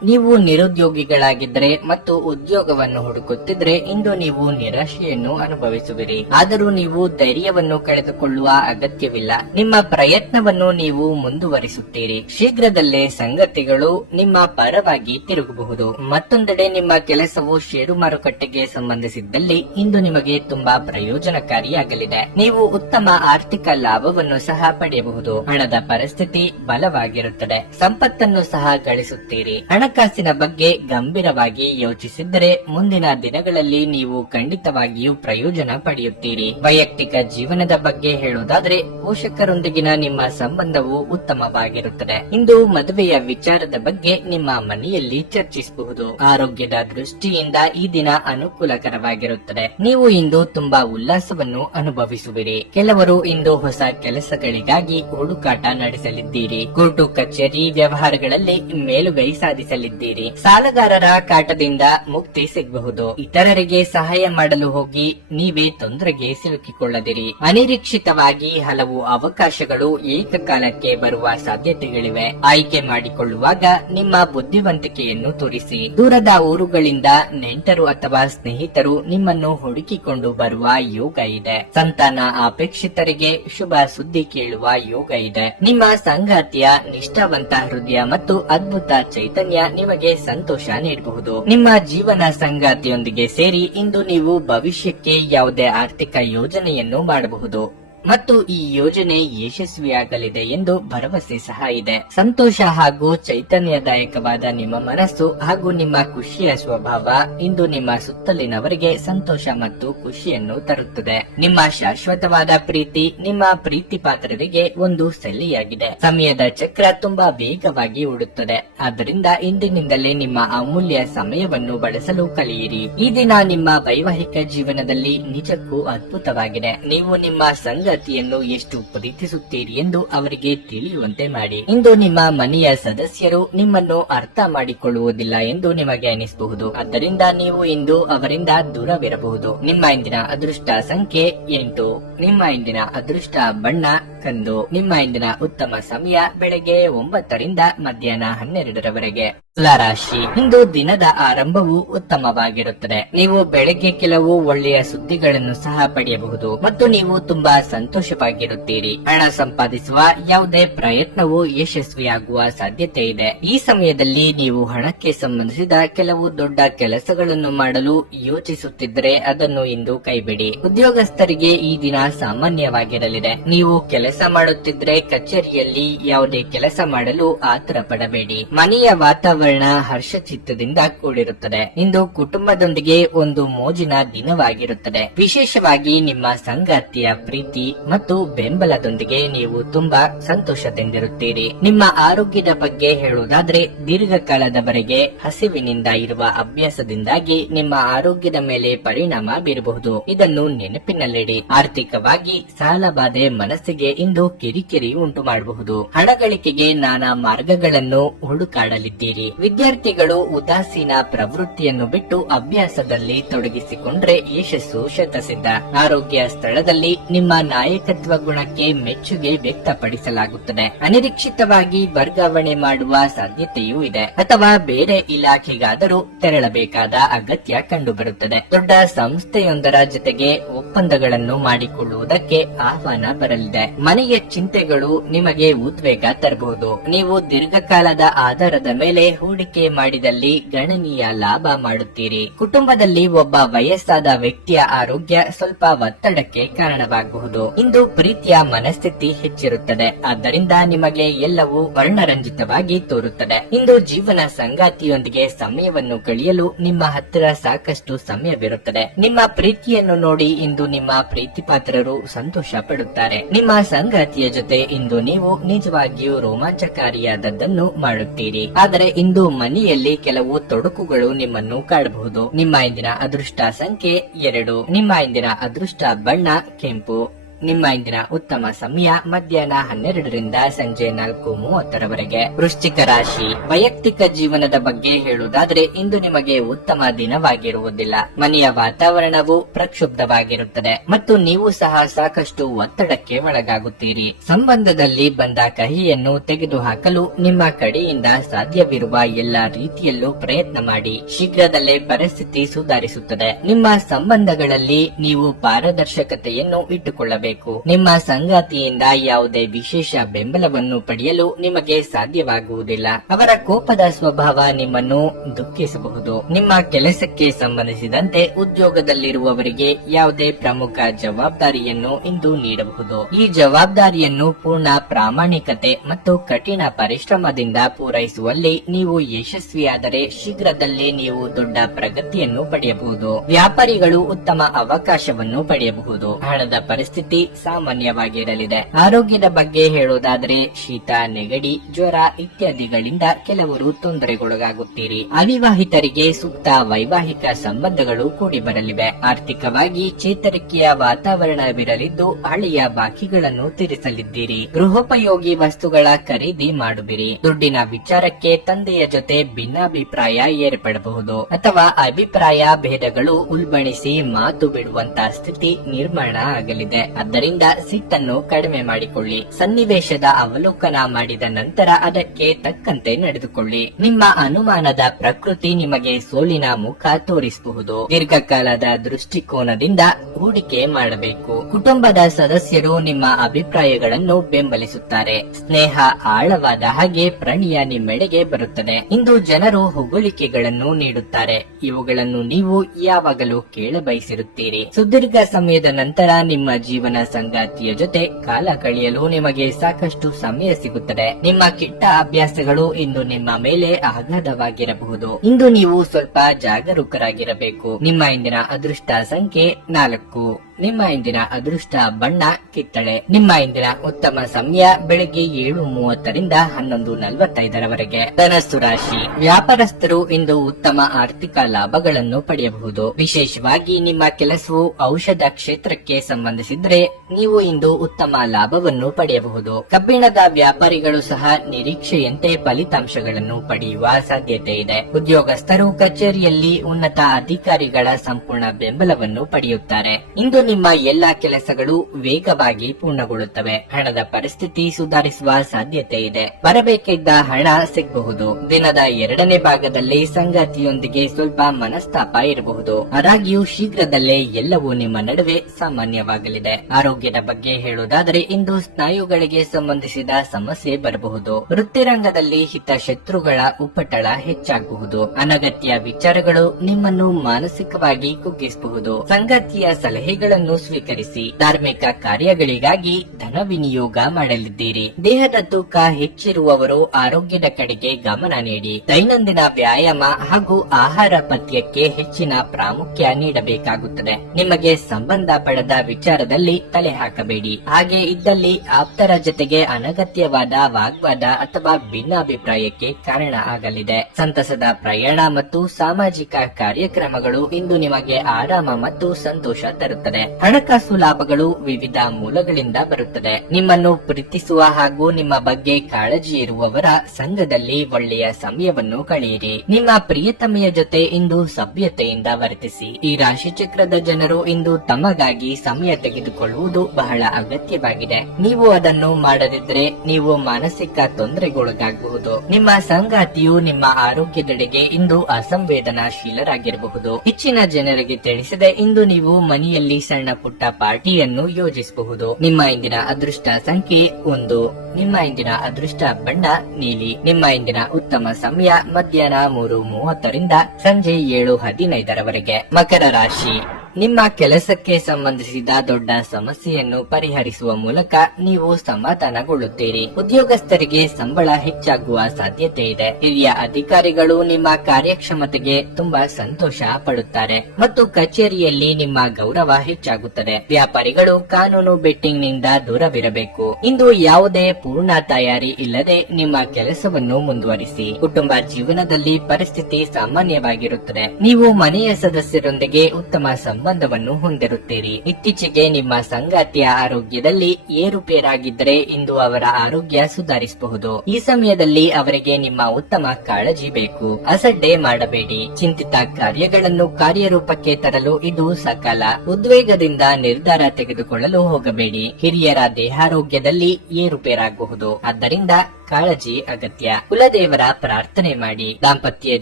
ನೀವು ನಿರುದ್ಯೋಗಿಗಳಾಗಿದ್ದರೆ ಮತ್ತು ಉದ್ಯೋಗವನ್ನು ಹುಡುಕುತ್ತಿದ್ರೆ ಇಂದು ನೀವು ನಿರಾಶೆಯನ್ನು ಅನುಭವಿಸುವಿರಿ. ಆದರೂ ನೀವು ಧೈರ್ಯವನ್ನು ಕಳೆದುಕೊಳ್ಳುವ ಅಗತ್ಯವಿಲ್ಲ. ನಿಮ್ಮ ಪ್ರಯತ್ನವನ್ನು ನೀವು ಮುಂದುವರಿಸುತ್ತೀರಿ. ಶೀಘ್ರದಲ್ಲೇ ಸಂಗತಿಗಳು ನಿಮ್ಮ ಪರವಾಗಿ ತಿರುಗಬಹುದು. ಮತ್ತೊಂದೆಡೆ ನಿಮ್ಮ ಕೆಲಸವು ಷೇರು ಮಾರುಕಟ್ಟೆಗೆ ಸಂಬಂಧಿಸಿದ್ದಲ್ಲಿ ಇಂದು ನಿಮಗೆ ತುಂಬಾ ಪ್ರಯೋಜನಕಾರಿಯಾಗಲಿದೆ. ನೀವು ಉತ್ತಮ ಆರ್ಥಿಕ ಲಾಭವನ್ನು ಸಹ ಪಡೆಯಬಹುದು. ಹಣದ ಪರಿಸ್ಥಿತಿ ಬಲವಾಗಿರುತ್ತದೆ. ಸಂಪತ್ತನ್ನು ಸಹ ಗಳಿಸುತ್ತೀರಿ. ಹಣಕಾಸಿನ ಬಗ್ಗೆ ಗಂಭೀರವಾಗಿ ಯೋಚಿಸಿದ್ದರೆ ಮುಂದಿನ ದಿನಗಳಲ್ಲಿ ನೀವು ಖಂಡಿತವಾಗಿಯೂ ಪ್ರಯೋಜನ ಪಡೆಯುತ್ತೀರಿ. ವೈಯಕ್ತಿಕ ಜೀವನದ ಬಗ್ಗೆ ಹೇಳುವುದಾದ್ರೆ, ಪೋಷಕರೊಂದಿಗಿನ ನಿಮ್ಮ ಸಂಬಂಧವು ಉತ್ತಮವಾಗಿರುತ್ತದೆ. ಇಂದು ಮದುವೆಯ ವಿಚಾರದ ಬಗ್ಗೆ ನಿಮ್ಮ ಮನೆಯಲ್ಲಿ ಚರ್ಚಿಸಬಹುದು. ಆರೋಗ್ಯದ ದೃಷ್ಟಿಯಿಂದ ಈ ದಿನ ಅನುಕೂಲಕರವಾಗಿರುತ್ತದೆ. ನೀವು ಇಂದು ತುಂಬಾ ಉಲ್ಲಾಸವನ್ನು ಅನುಭವಿಸುವಿರಿ. ಕೆಲವರು ಇಂದು ಹೊಸ ಕೆಲಸಗಳಿಗಾಗಿ ಹುಡುಕಾಟ ನಡೆಸಲಿದ್ದೀರಿ. ಕೋರ್ಟು ಕಚೇರಿ ವ್ಯವಹಾರಗಳಲ್ಲಿ ಮೇಲುಗೈ ಸಾಧಿಸಲಿದ್ದೀರಿ. ಸಾಲಗಾರರ ಕಾಟದಿಂದ ಮುಕ್ತಿ ಸಿಗಬಹುದು. ಇತರರಿಗೆ ಸಹಾಯ ಮಾಡಲು ಹೋಗಿ ನೀವೇ ತೊಂದರೆಗೆ ಸಿಲುಕಿಕೊಳ್ಳದಿರಿ. ಅನಿರೀಕ್ಷಿತವಾಗಿ ಹಲವು ಅವಕಾಶಗಳು ಏಕಕಾಲಕ್ಕೆ ಬರುವ ಸಾಧ್ಯತೆಗಳಿವೆ. ಆಯ್ಕೆ ಮಾಡಿಕೊಳ್ಳುವಾಗ ನಿಮ್ಮ ಬುದ್ಧಿವಂತಿಕೆಯನ್ನು ತೋರಿಸಿ. ದೂರದ ಊರುಗಳಿಂದ ನೆಂಟರು ಅಥವಾ ಸ್ನೇಹಿತರು ನಿಮ್ಮನ್ನು ಹುಡುಕಿಕೊಂಡು ಬರುವ ಯೋಗ ಇದೆ. ಸಂತಾನ ಅಪೇಕ್ಷಿತರಿಗೆ ಶುಭ ಸುದ್ದಿ ಕೇಳುವ ಯೋಗ ಇದೆ. ನಿಮ್ಮ ಸಂಗಾತಿಯ ನಿಷ್ಠಾವಂತ ಹೃದಯ ಮತ್ತು ಅದ್ಭುತ ಚೈತನ್ಯ ನಿಮಗೆ ಸಂತೋಷ ನೀಡಬಹುದು. ನಿಮ್ಮ ಜೀವನ ಸಂಗಾತಿಯೊಂದಿಗೆ ಸೇರಿ ಇಂದು ನೀವು ಭವಿಷ್ಯಕ್ಕೆ ಯಾವುದೇ ಆರ್ಥಿಕ ಯೋಜನೆಯನ್ನು ಮಾಡಬಹುದು ಮತ್ತು ಈ ಯೋಜನೆ ಯಶಸ್ವಿಯಾಗಲಿದೆ ಎಂದು ಭರವಸೆ ಸಹ ಇದೆ. ಸಂತೋಷ ಹಾಗೂ ಚೈತನ್ಯದಾಯಕವಾದ ನಿಮ್ಮ ಮನಸ್ಸು ಹಾಗೂ ನಿಮ್ಮ ಖುಷಿಯ ಸ್ವಭಾವ ಇಂದು ನಿಮ್ಮ ಸುತ್ತಲಿನವರಿಗೆ ಸಂತೋಷ ಮತ್ತು ಖುಷಿಯನ್ನು ತರುತ್ತದೆ. ನಿಮ್ಮ ಶಾಶ್ವತವಾದ ಪ್ರೀತಿ ನಿಮ್ಮ ಪ್ರೀತಿ ಪಾತ್ರರಿಗೆ ಒಂದು ಸೆಲೆಯಾಗಿದೆ. ಸಮಯದ ಚಕ್ರ ತುಂಬಾ ವೇಗವಾಗಿ ಓಡುತ್ತದೆ. ಆದ್ದರಿಂದ ಇಂದಿನಿಂದಲೇ ನಿಮ್ಮ ಅಮೂಲ್ಯ ಸಮಯವನ್ನು ಬಳಸಲು ಕಲಿಯಿರಿ. ಈ ದಿನ ನಿಮ್ಮ ವೈವಾಹಿಕ ಜೀವನದಲ್ಲಿ ನಿಜಕ್ಕೂ ಅದ್ಭುತವಾಗಿದೆ. ನೀವು ನಿಮ್ಮ ಸಂಗಾತಿಯನ್ನು ಎಷ್ಟು ಪ್ರೀತಿಸುತ್ತೀರಿ ಎಂದು ಅವರಿಗೆ ತಿಳಿಯುವಂತೆ ಮಾಡಿ. ಇಂದು ನಿಮ್ಮ ಮನೆಯ ಸದಸ್ಯರು ನಿಮ್ಮನ್ನು ಅರ್ಥ ಮಾಡಿಕೊಳ್ಳುವುದಿಲ್ಲ ಎಂದು ನಿಮಗೆ ಅನಿಸಬಹುದು. ಆದ್ದರಿಂದ ನೀವು ಇಂದು ಅವರಿಂದ ದೂರವಿರಬಹುದು. ನಿಮ್ಮ ಇಂದಿನ ಅದೃಷ್ಟ ಸಂಖ್ಯೆ 8. ನಿಮ್ಮ ಇಂದಿನ ಅದೃಷ್ಟ ಬಣ್ಣ ಕಂದು. ನಿಮ್ಮ ಇಂದಿನ ಉತ್ತಮ ಸಮಯ ಬೆಳಗ್ಗೆ 9 ರಿಂದ ಮಧ್ಯಾಹ್ನ 12ರವರೆಗೆ. ತುಲಾರಾಶಿ, ಇಂದು ದಿನದ ಆರಂಭವು ಉತ್ತಮವಾಗಿರುತ್ತದೆ. ನೀವು ಬೆಳಗ್ಗೆ ಕೆಲವು ಒಳ್ಳೆಯ ಸುದ್ದಿಗಳನ್ನು ಸಹ ಪಡೆಯಬಹುದು ಮತ್ತು ನೀವು ತುಂಬಾ ಸಂತೋಷವಾಗಿರುತ್ತೀರಿ. ಹಣ ಸಂಪಾದಿಸುವ ಯಾವುದೇ ಪ್ರಯತ್ನವು ಯಶಸ್ವಿಯಾಗುವ ಸಾಧ್ಯತೆ ಇದೆ. ಈ ಸಮಯದಲ್ಲಿ ನೀವು ಹಣಕ್ಕೆ ಸಂಬಂಧಿಸಿದ ಕೆಲವು ದೊಡ್ಡ ಕೆಲಸಗಳನ್ನು ಮಾಡಲು ಯೋಚಿಸುತ್ತಿದ್ದರೆ ಅದನ್ನು ಇಂದು ಕೈಬಿಡಿ. ಉದ್ಯೋಗಸ್ಥರಿಗೆ ಈ ದಿನ ಸಾಮಾನ್ಯವಾಗಿರಲಿದೆ. ನೀವು ಕೆಲಸ ಮಾಡುತ್ತಿದ್ರೆ ಕಚೇರಿಯಲ್ಲಿ ಯಾವುದೇ ಕೆಲಸ ಮಾಡಲು ಆತರ ಪಡಬೇಡಿ. ಮನೆಯ ವಾತಾವರಣ ಹರ್ಷಚಿತ್ತದಿಂದ ಕೂಡಿರುತ್ತದೆ. ಇಂದು ಕುಟುಂಬದೊಂದಿಗೆ ಒಂದು ಮೋಜಿನ ದಿನವಾಗಿರುತ್ತದೆ. ವಿಶೇಷವಾಗಿ ನಿಮ್ಮ ಸಂಗಾತಿಯ ಪ್ರೀತಿ ಮತ್ತು ಬೆಂಬಲದೊಂದಿಗೆ ನೀವು ತುಂಬಾ ಸಂತೋಷದಿಂದಿರುತ್ತೀರಿ. ನಿಮ್ಮ ಆರೋಗ್ಯದ ಬಗ್ಗೆ ಹೇಳುವುದಾದ್ರೆ ದೀರ್ಘಕಾಲದವರೆಗೆ ಹಸಿವಿನಿಂದ ಇರುವ ಅಭ್ಯಾಸದಿಂದಾಗಿ ನಿಮ್ಮ ಆರೋಗ್ಯದ ಮೇಲೆ ಪರಿಣಾಮ ಬೀರಬಹುದು. ಇದನ್ನು ನೆನಪಿನಲ್ಲಿಡಿ. ಆರ್ಥಿಕವಾಗಿ ಸಾಲಬಾಧೆ ಮನಸ್ಸಿಗೆ ಇಂದು ಕಿರಿಕಿರಿ ಉಂಟು ಮಾಡಬಹುದು. ಹಣ ಗಳಿಕೆಗೆ ನಾನಾ ಮಾರ್ಗಗಳನ್ನು ಹುಡುಕಾಡಲಿದ್ದೀರಿ. ವಿದ್ಯಾರ್ಥಿಗಳು ಉದಾಸೀನ ಪ್ರವೃತ್ತಿಯನ್ನು ಬಿಟ್ಟು ಅಭ್ಯಾಸದಲ್ಲಿ ತೊಡಗಿಸಿಕೊಂಡ್ರೆ ಯಶಸ್ಸು ಶತಸಿದ್ಧ. ಆರೋಗ್ಯ ಸ್ಥಳದಲ್ಲಿ ನಿಮ್ಮ ನಾಯಕತ್ವ ಗುಣಕ್ಕೆ ಮೆಚ್ಚುಗೆ ವ್ಯಕ್ತಪಡಿಸಲಾಗುತ್ತದೆ. ಅನಿರೀಕ್ಷಿತವಾಗಿ ವರ್ಗಾವಣೆ ಮಾಡುವ ಸಾಧ್ಯತೆಯೂ ಇದೆ ಅಥವಾ ಬೇರೆ ಇಲಾಖೆಗಾದರೂ ತೆರಳಬೇಕಾದ ಅಗತ್ಯ ಕಂಡುಬರುತ್ತದೆ. ದೊಡ್ಡ ಸಂಸ್ಥೆಯೊಂದರ ಜೊತೆಗೆ ಒಪ್ಪಂದಗಳನ್ನು ಮಾಡಿಕೊಳ್ಳುವುದಕ್ಕೆ ಆಹ್ವಾನ ಬರಲಿದೆ. ಮನೆಯ ಚಿಂತೆಗಳು ನಿಮಗೆ ಉದ್ವೇಗ ತರಬಹುದು. ನೀವು ದೀರ್ಘಕಾಲದ ಆಧಾರದ ಮೇಲೆ ಹೂಡಿಕೆ ಮಾಡಿದಲ್ಲಿ ಗಣನೀಯ ಲಾಭ ಮಾಡುತ್ತೀರಿ. ಕುಟುಂಬದಲ್ಲಿ ಒಬ್ಬ ವಯಸ್ಸಾದ ವ್ಯಕ್ತಿಯ ಆರೋಗ್ಯ ಸ್ವಲ್ಪ ಒತ್ತಡಕ್ಕೆ ಕಾರಣವಾಗಬಹುದು. ಇಂದು ಪ್ರೀತಿಯ ಮನಸ್ಥಿತಿ ಹೆಚ್ಚಿರುತ್ತದೆ. ಆದ್ದರಿಂದ ನಿಮಗೆ ಎಲ್ಲವೂ ವರ್ಣರಂಜಿತವಾಗಿ ತೋರುತ್ತದೆ. ಇಂದು ಜೀವನ ಸಂಗಾತಿಯೊಂದಿಗೆ ಸಮಯವನ್ನು ಕಳೆಯಲು ನಿಮ್ಮ ಹತ್ತಿರ ಸಾಕಷ್ಟು ಸಮಯವಿರುತ್ತದೆ. ನಿಮ್ಮ ಪ್ರೀತಿಯನ್ನು ನೋಡಿ ಇಂದು ನಿಮ್ಮ ಪ್ರೀತಿ ಪಾತ್ರರು ಸಂತೋಷ ಪಡುತ್ತಾರೆ. ನಿಮ್ಮ ಸಂಗಾತಿಯ ಜೊತೆ ಇಂದು ನೀವು ನಿಜವಾಗಿಯೂ ರೋಮಾಂಚಕಾರಿಯಾದದ್ದನ್ನು ಮಾಡುತ್ತೀರಿ. ಆದರೆ ಇಂದು ಮನೆಯಲ್ಲಿ ಕೆಲವು ತೊಡಕುಗಳು ನಿಮ್ಮನ್ನು ಕಾಡಬಹುದು. ನಿಮ್ಮ ಇಂದಿನ ಅದೃಷ್ಟ ಸಂಖ್ಯೆ 2. ನಿಮ್ಮ ಇಂದಿನ ಅದೃಷ್ಟ ಬಣ್ಣ ಕೆಂಪು. ನಿಮ್ಮ ಇಂದಿನ ಉತ್ತಮ ಸಮಯ ಮಧ್ಯಾಹ್ನ 12 ರಿಂದ ಸಂಜೆ 4:30ರವರೆಗೆ. ವೃಶ್ಚಿಕ ರಾಶಿ, ವೈಯಕ್ತಿಕ ಜೀವನದ ಬಗ್ಗೆ ಹೇಳುವುದಾದ್ರೆ ಇಂದು ನಿಮಗೆ ಉತ್ತಮ ದಿನವಾಗಿರುವುದಿಲ್ಲ. ಮನೆಯ ವಾತಾವರಣವು ಪ್ರಕ್ಷುಬ್ಧವಾಗಿರುತ್ತದೆ ಮತ್ತು ನೀವು ಸಹ ಸಾಕಷ್ಟು ಒತ್ತಡಕ್ಕೆ ಒಳಗಾಗುತ್ತೀರಿ. ಸಂಬಂಧದಲ್ಲಿ ಬಂದ ಕಹಿಯನ್ನು ತೆಗೆದುಹಾಕಲು ನಿಮ್ಮ ಕಡೆಯಿಂದ ಸಾಧ್ಯವಿರುವ ಎಲ್ಲಾ ರೀತಿಯಲ್ಲೂ ಪ್ರಯತ್ನ ಮಾಡಿ. ಶೀಘ್ರದಲ್ಲೇ ಪರಿಸ್ಥಿತಿ ಸುಧಾರಿಸುತ್ತದೆ. ನಿಮ್ಮ ಸಂಬಂಧಗಳಲ್ಲಿ ನೀವು ಪಾರದರ್ಶಕತೆಯನ್ನು ಇಟ್ಟುಕೊಳ್ಳಬೇಕು. ನಿಮ್ಮ ಸಂಗಾತಿಯಿಂದ ಯಾವುದೇ ವಿಶೇಷ ಬೆಂಬಲವನ್ನು ಪಡೆಯಲು ನಿಮಗೆ ಸಾಧ್ಯವಾಗುವುದಿಲ್ಲ. ಅವರ ಕೋಪದ ಸ್ವಭಾವ ನಿಮ್ಮನ್ನು ದುಃಖಿಸಬಹುದು. ನಿಮ್ಮ ಕೆಲಸಕ್ಕೆ ಸಂಬಂಧಿಸಿದಂತೆ ಉದ್ಯೋಗದಲ್ಲಿರುವವರಿಗೆ ಯಾವುದೇ ಪ್ರಮುಖ ಜವಾಬ್ದಾರಿಯನ್ನು ಇಂದು ನೀಡಬಹುದು. ಈ ಜವಾಬ್ದಾರಿಯನ್ನು ಪೂರ್ಣ ಪ್ರಾಮಾಣಿಕತೆ ಮತ್ತು ಕಠಿಣ ಪರಿಶ್ರಮದಿಂದ ಪೂರೈಸುವಲ್ಲಿ ನೀವು ಯಶಸ್ವಿಯಾದರೆ ಶೀಘ್ರದಲ್ಲೇ ನೀವು ದೊಡ್ಡ ಪ್ರಗತಿಯನ್ನು ಪಡೆಯಬಹುದು. ವ್ಯಾಪಾರಿಗಳು ಉತ್ತಮ ಅವಕಾಶವನ್ನು ಪಡೆಯಬಹುದು. ಹಣದ ಪರಿಸ್ಥಿತಿ ಸಾಮಾನ್ಯವಾಗಿರಲಿದೆ. ಆರೋಗ್ಯದ ಬಗ್ಗೆ ಹೇಳೋದಾದ್ರೆ ಶೀತ, ನೆಗಡಿ, ಜ್ವರ ಇತ್ಯಾದಿಗಳಿಂದ ಕೆಲವರು ತೊಂದರೆಗೊಳಗಾಗುತ್ತೀರಿ. ಅವಿವಾಹಿತರಿಗೆ ಸೂಕ್ತ ವೈವಾಹಿಕ ಸಂಬಂಧಗಳು ಕೂಡಿ ಬರಲಿವೆ. ಆರ್ಥಿಕವಾಗಿ ಚೇತರಿಕೆಯ ವಾತಾವರಣವಿರಲಿದ್ದು ಹಳೆಯ ಬಾಕಿಗಳನ್ನು ತೀರಿಸಲಿದ್ದೀರಿ. ಗೃಹೋಪಯೋಗಿ ವಸ್ತುಗಳ ಖರೀದಿ ಮಾಡುವಿರಿ. ದುಡ್ಡಿನ ವಿಚಾರಕ್ಕೆ ತಂದೆಯ ಜೊತೆ ಭಿನ್ನಾಭಿಪ್ರಾಯ ಏರ್ಪಡಬಹುದು ಅಥವಾ ಅಭಿಪ್ರಾಯ ಭೇದಗಳು ಉಲ್ಬಣಿಸಿ ಮಾತು ಬಿಡುವಂತ ಸ್ಥಿತಿ ನಿರ್ಮಾಣ ಆಗಲಿದೆ. ಆದ್ದರಿಂದ ಸಿಟ್ಟನ್ನು ಕಡಿಮೆ ಮಾಡಿಕೊಳ್ಳಿ. ಸನ್ನಿವೇಶದ ಅವಲೋಕನ ಮಾಡಿದ ನಂತರ ಅದಕ್ಕೆ ತಕ್ಕಂತೆ ನಡೆದುಕೊಳ್ಳಿ. ನಿಮ್ಮ ಅನುಮಾನದ ಪ್ರಕೃತಿ ನಿಮಗೆ ಸೋಲಿನ ಮುಖ ತೋರಿಸಬಹುದು. ದೀರ್ಘಕಾಲದ ದೃಷ್ಟಿಕೋನದಿಂದ ಹೂಡಿಕೆ ಮಾಡಬೇಕು. ಕುಟುಂಬದ ಸದಸ್ಯರು ನಿಮ್ಮ ಅಭಿಪ್ರಾಯಗಳನ್ನು ಬೆಂಬಲಿಸುತ್ತಾರೆ. ಸ್ನೇಹ ಆಳವಾದ ಹಾಗೆ ಪ್ರಣಯ ನಿಮ್ಮೆಡೆಗೆ ಬರುತ್ತದೆ. ಇಂದು ಜನರು ಹೊಗಳಿಕೆಗಳನ್ನು ನೀಡುತ್ತಾರೆ. ಇವುಗಳನ್ನು ನೀವು ಯಾವಾಗಲೂ ಕೇಳಬಯಸಿರುತ್ತೀರಿ. ಸುದೀರ್ಘ ಸಮಯದ ನಂತರ ನಿಮ್ಮ ಜೀವನ ಸಂಗಾತಿಯ ಜೊತೆ ಕಾಲ ಕಳೆಯಲು ನಿಮಗೆ ಸಾಕಷ್ಟು ಸಮಯ ಸಿಗುತ್ತದೆ. ನಿಮ್ಮ ಕೆಟ್ಟ ಅಭ್ಯಾಸಗಳು ಇಂದು ನಿಮ್ಮ ಮೇಲೆ ಆಘಾತವಾಗಿರಬಹುದು. ಇಂದು ನೀವು ಸ್ವಲ್ಪ ಜಾಗರೂಕರಾಗಿರಬೇಕು. ನಿಮ್ಮ ಇಂದಿನ ಅದೃಷ್ಟ ಸಂಖ್ಯೆ 4. ನಿಮ್ಮ ಇಂದಿನ ಅದೃಷ್ಟ ಬಣ್ಣ ಕಿತ್ತಳೆ. ನಿಮ್ಮ ಇಂದಿನ ಉತ್ತಮ ಸಮಯ ಬೆಳಗ್ಗೆ 7:30 ರಿಂದ 11:45ರವರೆಗೆ. ಧನಸ್ಸು ರಾಶಿ, ವ್ಯಾಪಾರಸ್ಥರು ಇಂದು ಉತ್ತಮ ಆರ್ಥಿಕ ಲಾಭಗಳನ್ನು ಪಡೆಯಬಹುದು. ವಿಶೇಷವಾಗಿ ನಿಮ್ಮ ಕೆಲಸವು ಔಷಧ ಕ್ಷೇತ್ರಕ್ಕೆ ಸಂಬಂಧಿಸಿದ್ರೆ ನೀವು ಇಂದು ಉತ್ತಮ ಲಾಭವನ್ನು ಪಡೆಯಬಹುದು. ಕಬ್ಬಿಣದ ವ್ಯಾಪಾರಿಗಳು ಸಹ ನಿರೀಕ್ಷೆಯಂತೆ ಫಲಿತಾಂಶಗಳನ್ನು ಪಡೆಯುವ ಸಾಧ್ಯತೆ ಇದೆ. ಉದ್ಯೋಗಸ್ಥರು ಕಚೇರಿಯಲ್ಲಿ ಉನ್ನತ ಅಧಿಕಾರಿಗಳ ಸಂಪೂರ್ಣ ಬೆಂಬಲವನ್ನು ಪಡೆಯುತ್ತಾರೆ. ಇಂದು ನಿಮ್ಮ ಎಲ್ಲಾ ಕೆಲಸಗಳು ವೇಗವಾಗಿ ಪೂರ್ಣಗೊಳ್ಳುತ್ತವೆ. ಹಣದ ಪರಿಸ್ಥಿತಿ ಸುಧಾರಿಸುವ ಸಾಧ್ಯತೆ ಇದೆ. ಬರಬೇಕಿದ್ದ ಹಣ ಸಿಗಬಹುದು. ದಿನದ 2ನೇ ಭಾಗದಲ್ಲಿ ಸಂಗಾತಿಯೊಂದಿಗೆ ಸ್ವಲ್ಪ ಮನಸ್ತಾಪ ಇರಬಹುದು. ಆದಾಗ್ಯೂ ಶೀಘ್ರದಲ್ಲೇ ಎಲ್ಲವೂ ನಿಮ್ಮ ನಡುವೆ ಸಾಮಾನ್ಯವಾಗಲಿದೆ. ಆರೋಗ್ಯದ ಬಗ್ಗೆ ಹೇಳುವುದಾದರೆ ಇಂದು ಸ್ನಾಯುಗಳಿಗೆ ಸಂಬಂಧಿಸಿದ ಸಮಸ್ಯೆ ಬರಬಹುದು. ವೃತ್ತಿರಂಗದಲ್ಲಿ ಹಿತಶತ್ರುಗಳ ಉಪಟಳ ಹೆಚ್ಚಾಗಬಹುದು. ಅನಗತ್ಯ ವಿಚಾರಗಳು ನಿಮ್ಮನ್ನು ಮಾನಸಿಕವಾಗಿ ಕುಗ್ಗಿಸಬಹುದು. ಸಂಗಾತಿಯ ಸಲಹೆಗಳನ್ನು ಸ್ವೀಕರಿಸಿ. ಧಾರ್ಮಿಕ ಕಾರ್ಯಗಳಿಗಾಗಿ ಧನ ವಿನಿಯೋಗ ಮಾಡಲಿದ್ದೀರಿ. ದೇಹದ ತೂಕ ಹೆಚ್ಚಿರುವವರು ಆರೋಗ್ಯದ ಕಡೆಗೆ ಗಮನ ನೀಡಿ. ದೈನಂದಿನ ವ್ಯಾಯಾಮ ಹಾಗೂ ಆಹಾರ ಪಥ್ಯಕ್ಕೆ ಹೆಚ್ಚಿನ ಪ್ರಾಮುಖ್ಯ ನೀಡಬೇಕಾಗುತ್ತದೆ. ನಿಮಗೆ ಸಂಬಂಧ ಪಡೆದ ವಿಚಾರದಲ್ಲಿ ತಲೆ ಹಾಕಬೇಡಿ. ಹಾಗೆ ಇದ್ದಲ್ಲಿ ಆಪ್ತರ ಜೊತೆಗೆ ಅನಗತ್ಯವಾದ ವಾಗ್ವಾದ ಅಥವಾ ಭಿನ್ನಾಭಿಪ್ರಾಯಕ್ಕೆ ಕಾರಣ ಆಗಲಿದೆ. ಸಂತಸದ ಪ್ರಯಾಣ ಮತ್ತು ಸಾಮಾಜಿಕ ಕಾರ್ಯಕ್ರಮಗಳು ಇಂದು ನಿಮಗೆ ಆರಾಮ ಮತ್ತು ಸಂತೋಷ ತರುತ್ತದೆ. ಹಣಕಾಸು ಲಾಭಗಳು ವಿವಿಧ ಮೂಲಗಳಿಂದ ಬರುತ್ತದೆ. ನಿಮ್ಮನ್ನು ಪ್ರೀತಿಸುವ ಹಾಗೂ ನಿಮ್ಮ ಬಗ್ಗೆ ಕಾಳಜಿ ಇರುವವರ ಸಂಘದಲ್ಲಿ ಒಳ್ಳೆಯ ಸಮಯವನ್ನು ಕಳೆಯಿರಿ. ನಿಮ್ಮ ಪ್ರಿಯತಮೆಯ ಜೊತೆ ಇಂದು ಸಭ್ಯತೆಯಿಂದ ವರ್ತಿಸಿ. ಈ ರಾಶಿ ಚಕ್ರದ ಜನರು ಇಂದು ತಮಗಾಗಿ ಸಮಯ ತೆಗೆದುಕೊಳ್ಳುವುದು ಬಹಳ ಅಗತ್ಯವಾಗಿದೆ. ನೀವು ಅದನ್ನು ಮಾಡದಿದ್ರೆ ನೀವು ಮಾನಸಿಕ ತೊಂದರೆಗೊಳಗಾಗಬಹುದು. ನಿಮ್ಮ ಸಂಗಾತಿಯು ನಿಮ್ಮ ಆರೋಗ್ಯದೆಡೆಗೆ ಇಂದು ಅಸಂವೇದನಾಶೀಲರಾಗಿರಬಹುದು. ಹೆಚ್ಚಿನ ಜನರಿಗೆ ತಿಳಿಸದೆ ಇಂದು ನೀವು ಮನೆಯಲ್ಲಿ ಸಣ್ಣ ಪುಟ್ಟ ಪಾರ್ಟಿಯನ್ನು ಯೋಜಿಸಬಹುದು. ನಿಮ್ಮ ಇಂದಿನ ಅದೃಷ್ಟ ಸಂಖ್ಯೆ 1. ನಿಮ್ಮ ಇಂದಿನ ಅದೃಷ್ಟ ಬಣ್ಣ ನೀಲಿ. ನಿಮ್ಮ ಇಂದಿನ ಉತ್ತಮ ಸಮಯ ಮಧ್ಯಾಹ್ನ 3:30ರಿಂದ ಸಂಜೆ 7:15ರವರೆಗೆ. ಮಕರ ರಾಶಿ, ನಿಮ್ಮ ಕೆಲಸಕ್ಕೆ ಸಂಬಂಧಿಸಿದ ದೊಡ್ಡ ಸಮಸ್ಯೆಯನ್ನು ಪರಿಹರಿಸುವ ಮೂಲಕ ನೀವು ಸಮಾಧಾನಗೊಳ್ಳುತ್ತೀರಿ. ಉದ್ಯೋಗಸ್ಥರಿಗೆ ಸಂಬಳ ಹೆಚ್ಚಾಗುವ ಸಾಧ್ಯತೆ ಇದೆ. ಹಿರಿಯ ಅಧಿಕಾರಿಗಳು ನಿಮ್ಮ ಕಾರ್ಯಕ್ಷಮತೆಗೆ ತುಂಬಾ ಸಂತೋಷ ಪಡುತ್ತಾರೆ ಮತ್ತು ಕಚೇರಿಯಲ್ಲಿ ನಿಮ್ಮ ಗೌರವ ಹೆಚ್ಚಾಗುತ್ತದೆ. ವ್ಯಾಪಾರಿಗಳು ಕಾನೂನು ಬೆಟ್ಟಿಂಗ್ ನಿಂದ ದೂರವಿರಬೇಕು. ಇಂದು ಯಾವುದೇ ಪೂರ್ಣ ತಯಾರಿ ಇಲ್ಲದೆ ನಿಮ್ಮ ಕೆಲಸವನ್ನು ಮುಂದುವರಿಸಿ. ಕುಟುಂಬ ಜೀವನದಲ್ಲಿ ಪರಿಸ್ಥಿತಿ ಸಾಮಾನ್ಯವಾಗಿರುತ್ತದೆ. ನೀವು ಮನೆಯ ಸದಸ್ಯರೊಂದಿಗೆ ಉತ್ತಮ ಸಂಬಂಧವನ್ನು ಹೊಂದಿರುತ್ತೀರಿ. ಇತ್ತೀಚೆಗೆ ನಿಮ್ಮ ಸಂಗಾತಿಯ ಆರೋಗ್ಯದಲ್ಲಿ ಏರುಪೇರಾಗಿದ್ದರೆ ಇಂದು ಅವರ ಆರೋಗ್ಯ ಸುಧಾರಿಸಬಹುದು. ಈ ಸಮಯದಲ್ಲಿ ಅವರಿಗೆ ನಿಮ್ಮ ಉತ್ತಮ ಕಾಳಜಿ ಬೇಕು. ಅಸಡ್ಡೆ ಮಾಡಬೇಡಿ. ಚಿಂತಿತ ಕಾರ್ಯಗಳನ್ನು ಕಾರ್ಯರೂಪಕ್ಕೆ ತರಲು ಇದು ಸಕಾಲ. ಉದ್ವೇಗದಿಂದ ನಿರ್ಧಾರ ತೆಗೆದುಕೊಳ್ಳಲು ಹೋಗಬೇಡಿ. ಹಿರಿಯರ ದೇಹಾರೋಗ್ಯದಲ್ಲಿ ಏರುಪೇರಾಗಬಹುದು. ಆದ್ದರಿಂದ ಕಾಳಜಿ ಅಗತ್ಯ. ಕುಲದೇವರ ಪ್ರಾರ್ಥನೆ ಮಾಡಿ. ದಾಂಪತ್ಯ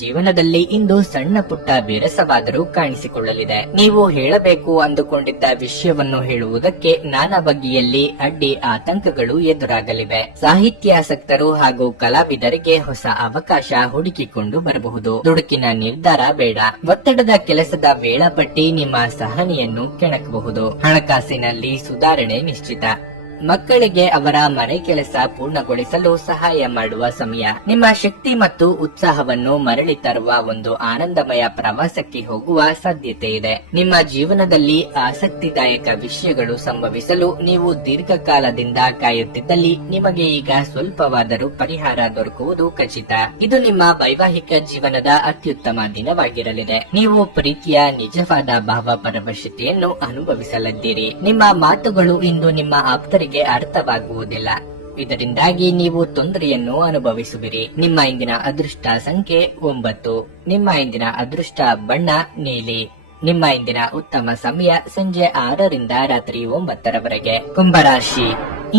ಜೀವನದಲ್ಲಿ ಇಂದು ಸಣ್ಣ ಪುಟ್ಟ ಬೇರಸವಾದರೂ ಕಾಣಿಸಿಕೊಳ್ಳಲಿದೆ. ನೀವು ಹೇಳಬೇಕು ಅಂದುಕೊಂಡಿದ್ದ ವಿಷಯವನ್ನು ಹೇಳುವುದಕ್ಕೆ ನಾನಾ ಬಗೆಯಲ್ಲಿ ಅಡ್ಡಿ ಆತಂಕಗಳು ಎದುರಾಗಲಿವೆ. ಸಾಹಿತ್ಯಾಸಕ್ತರು ಹಾಗೂ ಕಲಾವಿದರಿಗೆ ಹೊಸ ಅವಕಾಶ ಹುಡುಕಿಕೊಂಡು ಬರಬಹುದು. ದುಡುಕಿನ ನಿರ್ಧಾರ ಬೇಡ. ಒತ್ತಡದ ಕೆಲಸದ ವೇಳಾಪಟ್ಟಿ ನಿಮ್ಮ ಸಹನೆಯನ್ನು ಕೆಣಕಬಹುದು. ಹಣಕಾಸಿನಲ್ಲಿ ಸುಧಾರಣೆ ನಿಶ್ಚಿತ. ಮಕ್ಕಳಿಗೆ ಅವರ ಮನೆ ಕೆಲಸ ಪೂರ್ಣಗೊಳಿಸಲು ಸಹಾಯ ಮಾಡುವ ಸಮಯ. ನಿಮ್ಮ ಶಕ್ತಿ ಮತ್ತು ಉತ್ಸಾಹವನ್ನು ಮರಳಿ ತರುವ ಒಂದು ಆನಂದಮಯ ಪ್ರವಾಸಕ್ಕೆ ಹೋಗುವ ಸಾಧ್ಯತೆ ಇದೆ. ನಿಮ್ಮ ಜೀವನದಲ್ಲಿ ಆಸಕ್ತಿದಾಯಕ ವಿಷಯಗಳು ಸಂಭವಿಸಲು ನೀವು ದೀರ್ಘಕಾಲದಿಂದ ಕಾಯುತ್ತಿದ್ದಲ್ಲಿ ನಿಮಗೆ ಈಗ ಸ್ವಲ್ಪವಾದರೂ ಪರಿಹಾರ ದೊರಕುವುದು ಖಚಿತ. ಇದು ನಿಮ್ಮ ವೈವಾಹಿಕ ಜೀವನದ ಅತ್ಯುತ್ತಮ ದಿನವಾಗಿರಲಿದೆ. ನೀವು ಪ್ರೀತಿಯ ನಿಜವಾದ ಭಾವಪರವಶತೆಯನ್ನು ಅನುಭವಿಸಲಿದ್ದೀರಿ. ನಿಮ್ಮ ಮಾತುಗಳು ಇಂದು ನಿಮ್ಮ ಆಪ್ತರಿಗೆ ಅರ್ಥವಾಗುವುದಿಲ್ಲ. ಇದರಿಂದಾಗಿ ನೀವು ತೊಂದರೆಯನ್ನು ಅನುಭವಿಸುವಿರಿ. ನಿಮ್ಮ ಇಂದಿನ ಅದೃಷ್ಟ ಸಂಖ್ಯೆ 9. ನಿಮ್ಮ ಇಂದಿನ ಅದೃಷ್ಟ ಬಣ್ಣ ನೀಲಿ. ನಿಮ್ಮ ಇಂದಿನ ಉತ್ತಮ ಸಮಯ ಸಂಜೆ 6ರಿಂದ ರಾತ್ರಿ 9ರವರೆಗೆ. ಕುಂಭರಾಶಿ,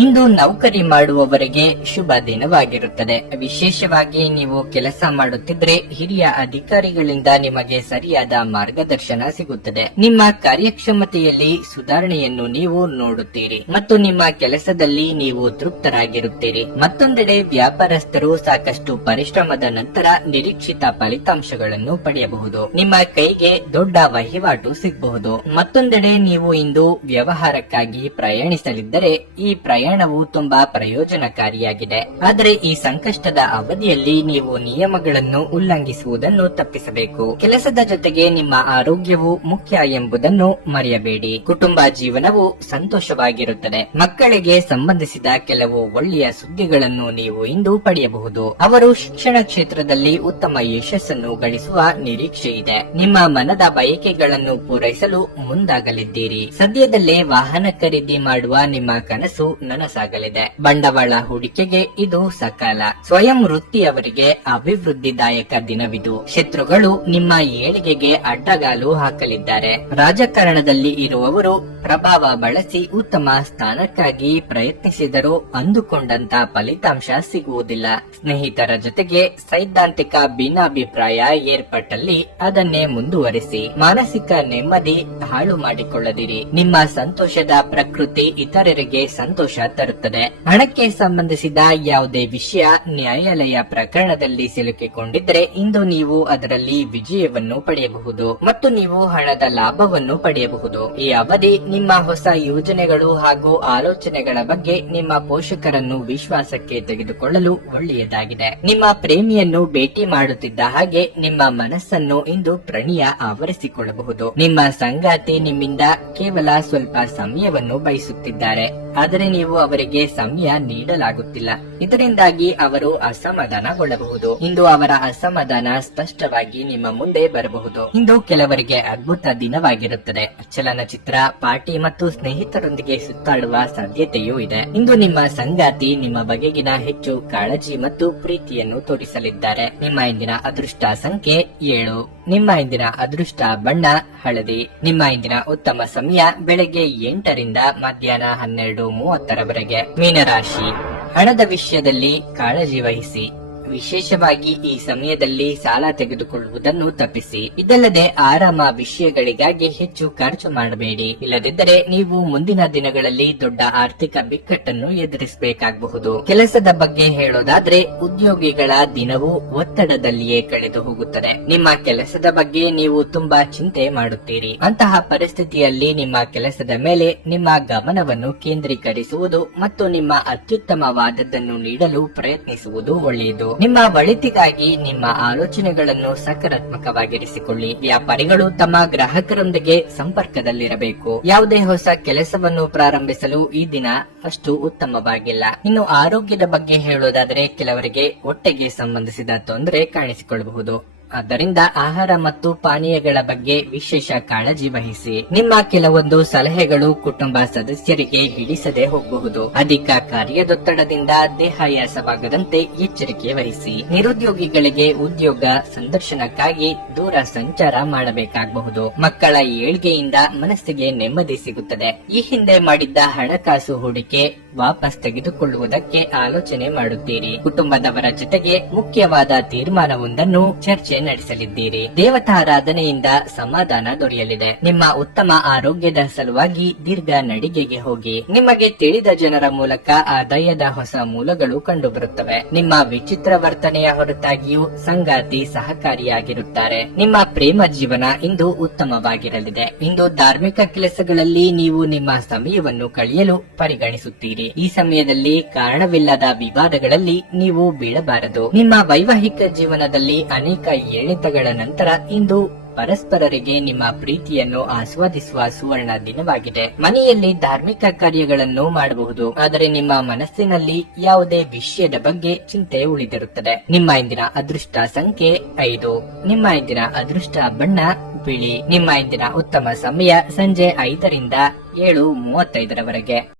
ಇಂದು ನೌಕರಿ ಮಾಡುವವರಿಗೆ ಶುಭ ದಿನವಾಗಿರುತ್ತದೆ. ವಿಶೇಷವಾಗಿ ನೀವು ಕೆಲಸ ಮಾಡುತ್ತಿದ್ರೆ ಹಿರಿಯ ಅಧಿಕಾರಿಗಳಿಂದ ನಿಮಗೆ ಸರಿಯಾದ ಮಾರ್ಗದರ್ಶನ ಸಿಗುತ್ತದೆ. ನಿಮ್ಮ ಕಾರ್ಯಕ್ಷಮತೆಯಲ್ಲಿ ಸುಧಾರಣೆಯನ್ನು ನೀವು ನೋಡುತ್ತೀರಿ ಮತ್ತು ನಿಮ್ಮ ಕೆಲಸದಲ್ಲಿ ನೀವು ತೃಪ್ತರಾಗಿರುತ್ತೀರಿ. ಮತ್ತೊಂದೆಡೆ ವ್ಯಾಪಾರಸ್ಥರು ಸಾಕಷ್ಟು ಪರಿಶ್ರಮದ ನಂತರ ನಿರೀಕ್ಷಿತ ಫಲಿತಾಂಶಗಳನ್ನು ಪಡೆಯಬಹುದು. ನಿಮ್ಮ ಕೈಗೆ ದೊಡ್ಡ ವಹಿವಾಟು ಸಿಗಬಹುದು. ಮತ್ತೊಂದೆಡೆ ನೀವು ಇಂದು ವ್ಯವಹಾರಕ್ಕಾಗಿ ಪ್ರಯಾಣಿಸಲಿದ್ದರೆ ಈ ಪ್ರಯಾಣವು ತುಂಬಾ ಪ್ರಯೋಜನಕಾರಿಯಾಗಿದೆ. ಆದರೆ ಈ ಸಂಕಷ್ಟದ ಅವಧಿಯಲ್ಲಿ ನೀವು ನಿಯಮಗಳನ್ನು ಉಲ್ಲಂಘಿಸುವುದನ್ನು ತಪ್ಪಿಸಬೇಕು. ಕೆಲಸದ ಜೊತೆಗೆ ನಿಮ್ಮ ಆರೋಗ್ಯವು ಮುಖ್ಯ ಎಂಬುದನ್ನು ಮರೆಯಬೇಡಿ. ಕುಟುಂಬ ಜೀವನವು ಸಂತೋಷವಾಗಿರುತ್ತದೆ. ಮಕ್ಕಳಿಗೆ ಸಂಬಂಧಿಸಿದ ಕೆಲವು ಒಳ್ಳೆಯ ಸುದ್ದಿಗಳನ್ನು ನೀವು ಇಂದು ಪಡೆಯಬಹುದು. ಅವರು ಶಿಕ್ಷಣ ಕ್ಷೇತ್ರದಲ್ಲಿ ಉತ್ತಮ ಯಶಸ್ಸನ್ನು ಗಳಿಸುವ ನಿರೀಕ್ಷೆ ಇದೆ. ನಿಮ್ಮ ಮನದ ಬಯಕೆಗಳನ್ನು ಪೂರೈಸಲು ಮುಂದಾಗಲಿದ್ದೀರಿ. ಸದ್ಯದಲ್ಲೇ ವಾಹನ ಖರೀದಿ ಮಾಡುವ ನಿಮ್ಮ ಕನಸು ನನಸಾಗಲಿದೆ. ಬಂಡವಾಳ ಹೂಡಿಕೆಗೆ ಇದು ಸಕಾಲ. ಸ್ವಯಂ ವೃತ್ತಿಯವರಿಗೆ ಅಭಿವೃದ್ಧಿದಾಯಕ ದಿನವಿದು. ಶತ್ರುಗಳು ನಿಮ್ಮ ಏಳಿಗೆಗೆ ಅಡ್ಡಗಾಲು ಹಾಕಲಿದ್ದಾರೆ. ರಾಜಕಾರಣದಲ್ಲಿ ಇರುವವರು ಪ್ರಭಾವ ಬಳಸಿ ಉತ್ತಮ ಸ್ಥಾನಕ್ಕಾಗಿ ಪ್ರಯತ್ನಿಸಿದರೂ ಅಂದುಕೊಂಡಂತ ಫಲಿತಾಂಶ ಸಿಗುವುದಿಲ್ಲ. ಸ್ನೇಹಿತರ ಜೊತೆಗೆ ಸೈದ್ಧಾಂತಿಕ ಭಿನ್ನಾಭಿಪ್ರಾಯ ಏರ್ಪಟ್ಟಲ್ಲಿ ಅದನ್ನೇ ಮುಂದುವರಿಸಿ. ಮಾನಸಿಕ ನೆಮ್ಮದಿ ಹಾಳು ಮಾಡಿಕೊಳ್ಳದಿರಿ. ನಿಮ್ಮ ಸಂತೋಷದ ಪ್ರಕೃತಿ ಇತರರಿಗೆ ಸಂತೋಷ ತರುತ್ತದೆ. ಹಣಕ್ಕೆ ಸಂಬಂಧಿಸಿದ ಯಾವುದೇ ವಿಷಯ ನ್ಯಾಯಾಲಯ ಪ್ರಕರಣದಲ್ಲಿ ಸಿಲುಕಿಕೊಂಡಿದ್ದರೆ ಇಂದು ನೀವು ಅದರಲ್ಲಿ ವಿಜಯವನ್ನು ಪಡೆಯಬಹುದು ಮತ್ತು ನೀವು ಹಣದ ಲಾಭವನ್ನು ಪಡೆಯಬಹುದು. ಈ ಅವಧಿ ನಿಮ್ಮ ಹೊಸ ಯೋಜನೆಗಳು ಹಾಗೂ ಆಲೋಚನೆಗಳ ಬಗ್ಗೆ ನಿಮ್ಮ ಪೋಷಕರನ್ನು ವಿಶ್ವಾಸಕ್ಕೆ ತೆಗೆದುಕೊಳ್ಳಲು ಒಳ್ಳೆಯದಾಗಿದೆ. ನಿಮ್ಮ ಪ್ರೇಮಿಯನ್ನು ಭೇಟಿ ಮಾಡುತ್ತಿದ್ದ ಹಾಗೆ ನಿಮ್ಮ ಮನಸ್ಸನ್ನು ಇಂದು ಪ್ರಣಯ ಆವರಿಸಿಕೊಳ್ಳಬಹುದು. ನಿಮ್ಮ ಸಂಗಾತಿ ನಿಮ್ಮಿಂದ ಕೇವಲ ಸ್ವಲ್ಪ ಸಮಯವನ್ನು ಬಯಸುತ್ತಿದ್ದಾರೆ, ಆದರೆ ನೀವು ಅವರಿಗೆ ಸಮಯ ನೀಡಲಾಗುತ್ತಿಲ್ಲ. ಇದರಿಂದಾಗಿ ಅವರು ಅಸಮಾಧಾನಗೊಳ್ಳಬಹುದು. ಇಂದು ಅವರ ಅಸಮಾಧಾನ ಸ್ಪಷ್ಟವಾಗಿ ನಿಮ್ಮ ಮುಂದೆ ಬರಬಹುದು. ಇಂದು ಕೆಲವರಿಗೆ ಅದ್ಭುತ ದಿನವಾಗಿರುತ್ತದೆ. ಚಲನಚಿತ್ರ, ಪಾರ್ಟಿ ಮತ್ತು ಸ್ನೇಹಿತರೊಂದಿಗೆ ಸುತ್ತಾಡುವ ಸಾಧ್ಯತೆಯೂ ಇದೆ. ಇಂದು ನಿಮ್ಮ ಸಂಗಾತಿ ನಿಮ್ಮ ಬಗೆಗಿನ ಹೆಚ್ಚು ಕಾಳಜಿ ಮತ್ತು ಪ್ರೀತಿಯನ್ನು ತೋರಿಸಲಿದ್ದಾರೆ. ನಿಮ್ಮ ಇಂದಿನ ಅದೃಷ್ಟ ಸಂಖ್ಯೆ 7. ನಿಮ್ಮ ಇಂದಿನ ಅದೃಷ್ಟ ಬಣ್ಣ ಹಳದಿ. ನಿಮ್ಮ ಇಂದಿನ ಉತ್ತಮ ಸಮಯ ಬೆಳಗ್ಗೆ 8 ರಿಂದ ಮಧ್ಯಾಹ್ನ 12:30 ಮೀನರಾಶಿ, ಹಣದ ವಿಷಯದಲ್ಲಿ ಕಾಳಜಿ ವಹಿಸಿ. ವಿಶೇಷವಾಗಿ ಈ ಸಮಯದಲ್ಲಿ ಸಾಲ ತೆಗೆದುಕೊಳ್ಳುವುದನ್ನು ತಪ್ಪಿಸಿ. ಇದಲ್ಲದೆ ಆರಾಮ ವಿಷಯಗಳಿಗಾಗಿ ಹೆಚ್ಚು ಖರ್ಚು ಮಾಡಬೇಡಿ. ಇಲ್ಲದಿದ್ದರೆ ನೀವು ಮುಂದಿನ ದಿನಗಳಲ್ಲಿ ದೊಡ್ಡ ಆರ್ಥಿಕ ಬಿಕ್ಕಟ್ಟನ್ನು ಎದುರಿಸಬೇಕಾಗಬಹುದು. ಕೆಲಸದ ಬಗ್ಗೆ ಹೇಳೋದಾದ್ರೆ ಉದ್ಯೋಗಿಗಳ ದಿನವೂ ಒತ್ತಡದಲ್ಲಿಯೇ ಕಳೆದು ಹೋಗುತ್ತದೆ. ನಿಮ್ಮ ಕೆಲಸದ ಬಗ್ಗೆ ನೀವು ತುಂಬಾ ಚಿಂತೆ ಮಾಡುತ್ತೀರಿ. ಅಂತಹ ಪರಿಸ್ಥಿತಿಯಲ್ಲಿ ನಿಮ್ಮ ಕೆಲಸದ ಮೇಲೆ ನಿಮ್ಮ ಗಮನವನ್ನು ಕೇಂದ್ರೀಕರಿಸುವುದು ಮತ್ತು ನಿಮ್ಮ ಅತ್ಯುತ್ತಮವಾದದ್ದನ್ನು ನೀಡಲು ಪ್ರಯತ್ನಿಸುವುದು ಒಳ್ಳೆಯದು. ನಿಮ್ಮ ಒಳಿತಿಗಾಗಿ ನಿಮ್ಮ ಆಲೋಚನೆಗಳನ್ನು ಸಕಾರಾತ್ಮಕವಾಗಿರಿಸಿಕೊಳ್ಳಿ. ವ್ಯಾಪಾರಿಗಳು ತಮ್ಮ ಗ್ರಾಹಕರೊಂದಿಗೆ ಸಂಪರ್ಕದಲ್ಲಿರಬೇಕು. ಯಾವುದೇ ಹೊಸ ಕೆಲಸವನ್ನು ಪ್ರಾರಂಭಿಸಲು ಈ ದಿನ ಅಷ್ಟು ಉತ್ತಮವಾಗಿಲ್ಲ. ಇನ್ನು ಆರೋಗ್ಯದ ಬಗ್ಗೆ ಹೇಳೋದಾದರೆ ಕೆಲವರಿಗೆ ಹೊಟ್ಟೆಗೆ ಸಂಬಂಧಿಸಿದ ತೊಂದರೆ ಕಾಣಿಸಿಕೊಳ್ಳಬಹುದು. ಆದ್ದರಿಂದ ಆಹಾರ ಮತ್ತು ಪಾನೀಯಗಳ ಬಗ್ಗೆ ವಿಶೇಷ ಕಾಳಜಿ ವಹಿಸಿ. ನಿಮ್ಮ ಕೆಲವೊಂದು ಸಲಹೆಗಳು ಕುಟುಂಬ ಸದಸ್ಯರಿಗೆ ಹಿಡಿಸದೆ ಹೋಗಬಹುದು. ಅಧಿಕ ಕಾರ್ಯದೊತ್ತಡದಿಂದ ದೇಹಾಯಾಸವಾಗದಂತೆ ಎಚ್ಚರಿಕೆ ವಹಿಸಿ. ನಿರುದ್ಯೋಗಿಗಳಿಗೆ ಉದ್ಯೋಗ ಸಂದರ್ಶನಕ್ಕಾಗಿ ದೂರ ಸಂಚಾರ ಮಾಡಬೇಕಾಗಬಹುದು. ಮಕ್ಕಳ ಏಳ್ಗೆಯಿಂದ ಮನಸ್ಸಿಗೆ ನೆಮ್ಮದಿ ಸಿಗುತ್ತದೆ. ಈ ಹಿಂದೆ ಮಾಡಿದ್ದ ಹಣಕಾಸು ಹೂಡಿಕೆ ವಾಪಸ್ ತೆಗೆದುಕೊಳ್ಳುವುದಕ್ಕೆ ಆಲೋಚನೆ ಮಾಡುತ್ತೀರಿ. ಕುಟುಂಬದವರ ಜೊತೆಗೆ ಮುಖ್ಯವಾದ ತೀರ್ಮಾನವೊಂದನ್ನು ಚರ್ಚೆ ನಡೆಸಲಿದ್ದೀರಿ. ದೇವತಾರಾಧನೆಯಿಂದ ಸಮಾಧಾನ ದೊರೆಯಲಿದೆ. ನಿಮ್ಮ ಉತ್ತಮ ಆರೋಗ್ಯದ ಸಲುವಾಗಿ ದೀರ್ಘ ನಡಿಗೆಗೆ ಹೋಗಿ. ನಿಮಗೆ ತಿಳಿದ ಜನರ ಮೂಲಕ ಆದಾಯದ ಹೊಸ ಮೂಲಗಳು ಕಂಡುಬರುತ್ತವೆ. ನಿಮ್ಮ ವಿಚಿತ್ರ ವರ್ತನೆಯ ಹೊರತಾಗಿಯೂ ಸಂಗಾತಿ ಸಹಕಾರಿಯಾಗಿರುತ್ತಾರೆ. ನಿಮ್ಮ ಪ್ರೇಮ ಜೀವನ ಇಂದು ಉತ್ತಮವಾಗಿರಲಿದೆ. ಇಂದು ಧಾರ್ಮಿಕ ಕೆಲಸಗಳಲ್ಲಿ ನೀವು ನಿಮ್ಮ ಸಮಯವನ್ನು ಕಳೆಯಲು ಪರಿಗಣಿಸುತ್ತೀರಿ. ಈ ಸಮಯದಲ್ಲಿ ಕಾರಣವಿಲ್ಲದ ವಿವಾದಗಳಲ್ಲಿ ನೀವು ಬೀಳಬಾರದು. ನಿಮ್ಮ ವೈವಾಹಿಕ ಜೀವನದಲ್ಲಿ ಅನೇಕ ಏಳಿತಗಳ ನಂತರ ಇಂದು ಪರಸ್ಪರರಿಗೆ ನಿಮ್ಮ ಪ್ರೀತಿಯನ್ನು ಆಸ್ವಾದಿಸುವ ಸುವರ್ಣ ದಿನವಾಗಿದೆ. ಮನೆಯಲ್ಲಿ ಧಾರ್ಮಿಕ ಕಾರ್ಯಗಳನ್ನು ಮಾಡಬಹುದು, ಆದರೆ ನಿಮ್ಮ ಮನಸ್ಸಿನಲ್ಲಿ ಯಾವುದೇ ವಿಷಯದ ಬಗ್ಗೆ ಚಿಂತೆ ಉಳಿದಿರುತ್ತದೆ. ನಿಮ್ಮ ಇಂದಿನ ಅದೃಷ್ಟ ಸಂಖ್ಯೆ 5. ನಿಮ್ಮ ಇಂದಿನ ಅದೃಷ್ಟ ಬಣ್ಣ ಬಿಳಿ. ನಿಮ್ಮ ಇಂದಿನ ಉತ್ತಮ ಸಮಯ ಸಂಜೆ 5 ರಿಂದ 7:35